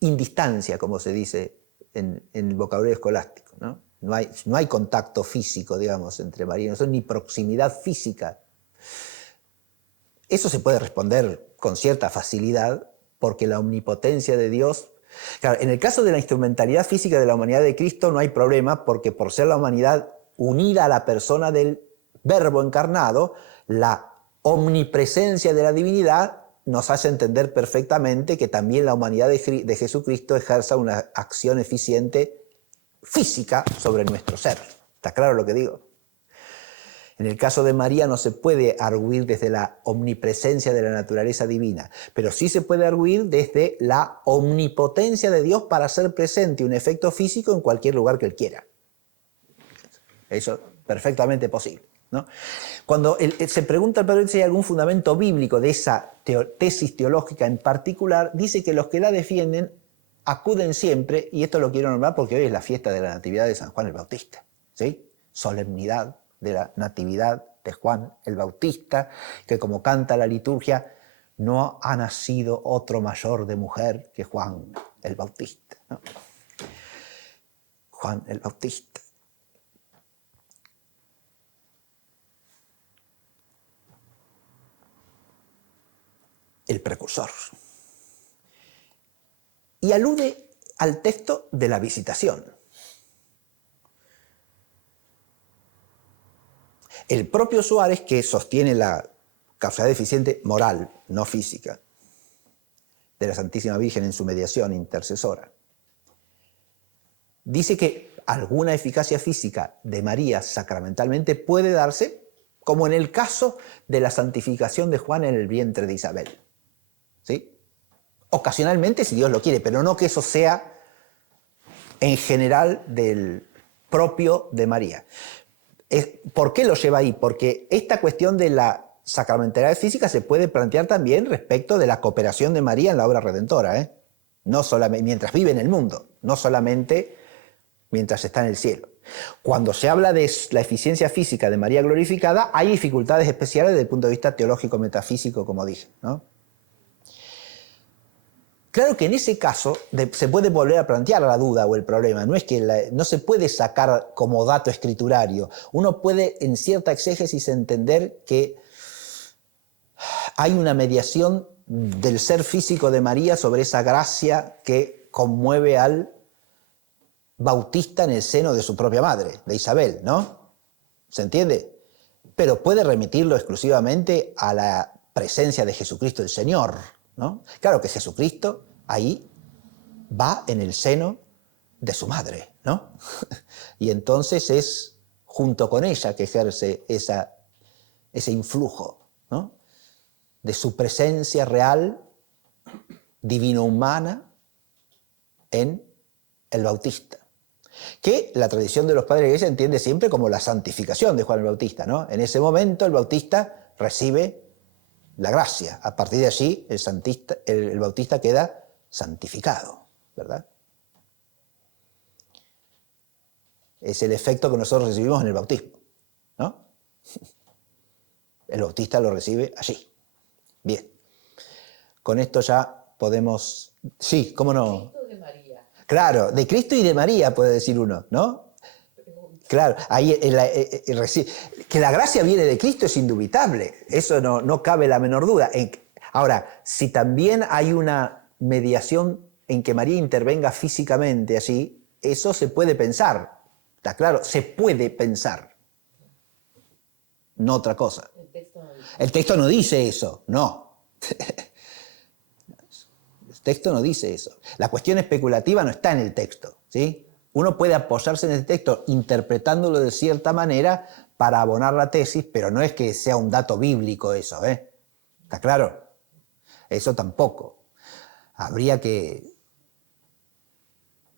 indistancia, como se dice en el vocabulario escolástico, ¿no? No hay contacto físico, digamos, entre María y nosotros, ni proximidad física. Eso se puede responder con cierta facilidad porque la omnipotencia de Dios... Claro, en el caso de la instrumentalidad física de la humanidad de Cristo no hay problema porque por ser la humanidad unida a la persona del Verbo encarnado, la omnipresencia de la divinidad nos hace entender perfectamente que también la humanidad de Jesucristo ejerza una acción eficiente física sobre nuestro ser. ¿Está claro lo que digo? En el caso de María no se puede arguir desde la omnipresencia de la naturaleza divina, pero sí se puede arguir desde la omnipotencia de Dios para hacer presente un efecto físico en cualquier lugar que Él quiera. Eso perfectamente posible, ¿no? Cuando se pregunta al padre si hay algún fundamento bíblico de esa tesis teológica en particular, dice que los que la defienden acuden siempre, y esto lo quiero nombrar porque hoy es la fiesta de la Natividad de San Juan el Bautista, ¿sí? Solemnidad de la Natividad de Juan el Bautista, que como canta la liturgia, no ha nacido otro mayor de mujer que Juan el Bautista, ¿no? Juan el Bautista. El precursor. Y alude al texto de la visitación. El propio Suárez, que sostiene la causalidad deficiente moral, no física, de la Santísima Virgen en su mediación intercesora, dice que alguna eficacia física de María sacramentalmente puede darse, como en el caso de la santificación de Juan en el vientre de Isabel, ¿sí? Ocasionalmente, si Dios lo quiere, pero no que eso sea en general del propio de María. ¿Por qué lo lleva ahí? Porque esta cuestión de la sacramentalidad física se puede plantear también respecto de la cooperación de María en la obra redentora, ¿eh? No solamente mientras vive en el mundo, no solamente mientras está en el cielo. Cuando se habla de la eficiencia física de María glorificada, hay dificultades especiales desde el punto de vista teológico-metafísico, como dije, ¿no? Claro que en ese caso se puede volver a plantear la duda o el problema. No es que no se puede sacar como dato escriturario. Uno puede en cierta exégesis entender que hay una mediación del ser físico de María sobre esa gracia que conmueve al Bautista en el seno de su propia madre, de Isabel, ¿no? ¿Se entiende? Pero puede remitirlo exclusivamente a la presencia de Jesucristo el Señor, ¿no? Claro que Jesucristo ahí va en el seno de su madre, ¿no? Y entonces es junto con ella que ejerce ese influjo, ¿no? De su presencia real, divino-humana, en el Bautista, que la tradición de los padres de la Iglesia entiende siempre como la santificación de Juan el Bautista, ¿no? En ese momento el Bautista recibe la gracia. A partir de allí el Bautista queda santificado, ¿verdad? Es el efecto que nosotros recibimos en el bautismo, ¿no? El Bautista lo recibe allí. Bien. Con esto ya podemos... Sí, ¿cómo no? Cristo de María. Claro, de Cristo y de María puede decir uno, ¿no? Claro, ahí que la gracia viene de Cristo es indubitable, eso no cabe la menor duda. Ahora, si también hay una mediación en que María intervenga físicamente allí, eso se puede pensar, está claro, se puede pensar, no otra cosa. El texto no dice eso, no. El texto no dice eso. La cuestión especulativa no está en el texto, ¿sí? Uno puede apoyarse en el texto interpretándolo de cierta manera para abonar la tesis, pero no es que sea un dato bíblico eso, ¿eh? ¿Está claro? Eso tampoco. Habría que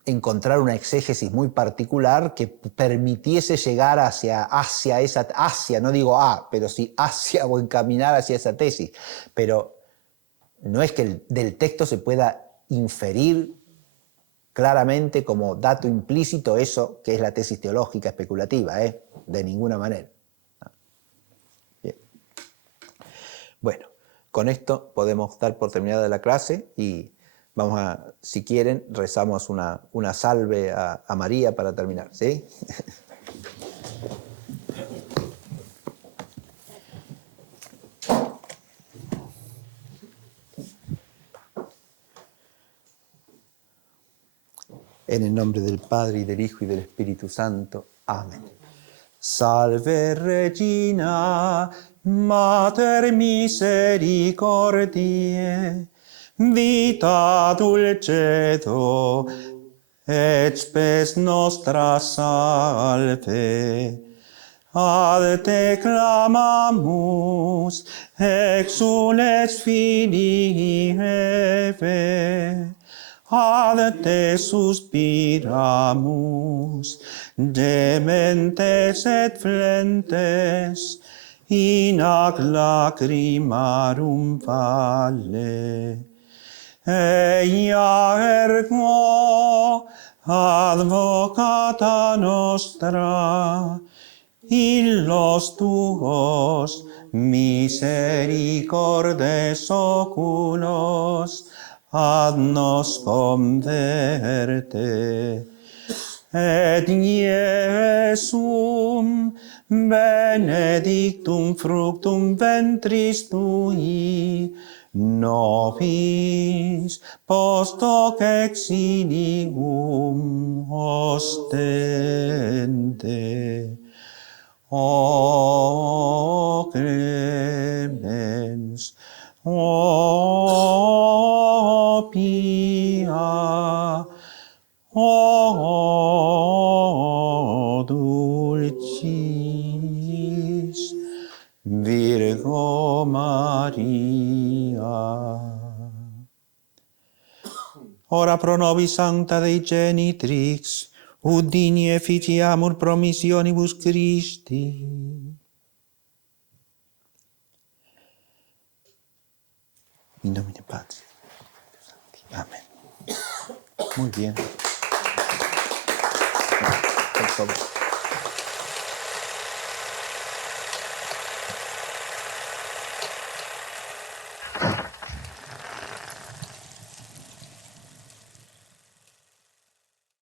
encontrar una exégesis muy particular que permitiese llegar hacia esa, no digo pero sí hacia o encaminar hacia esa tesis. Pero no es que del texto se pueda inferir claramente como dato implícito eso que es la tesis teológica especulativa, de ninguna manera. Bien. Bueno, con esto podemos dar por terminada la clase y vamos a, si quieren, rezamos una salve a María para terminar, ¿sí? En el nombre del Padre, y del Hijo, y del Espíritu Santo. Amén. Salve Regina, Mater misericordiae, vita dulcedo, et spes nostra salve. Ad te clamamus, exules filii Eve. ad te suspiramus, dementes et flentes, in ac lacrimarum valle. Eia ergo advocata nostra, illos tuos misericordes oculos ad nos converte. Et Iesum benedictum fructum ventris tui, nobis post hoc exilium ostende. O clemens, o pia, o dulcis Virgo Maria. Ora pro nobis sancta Dei genitrix, ut digni efficiamur promissionibus Christi. In nomine Patris. Amén. Muy bien. Por favor.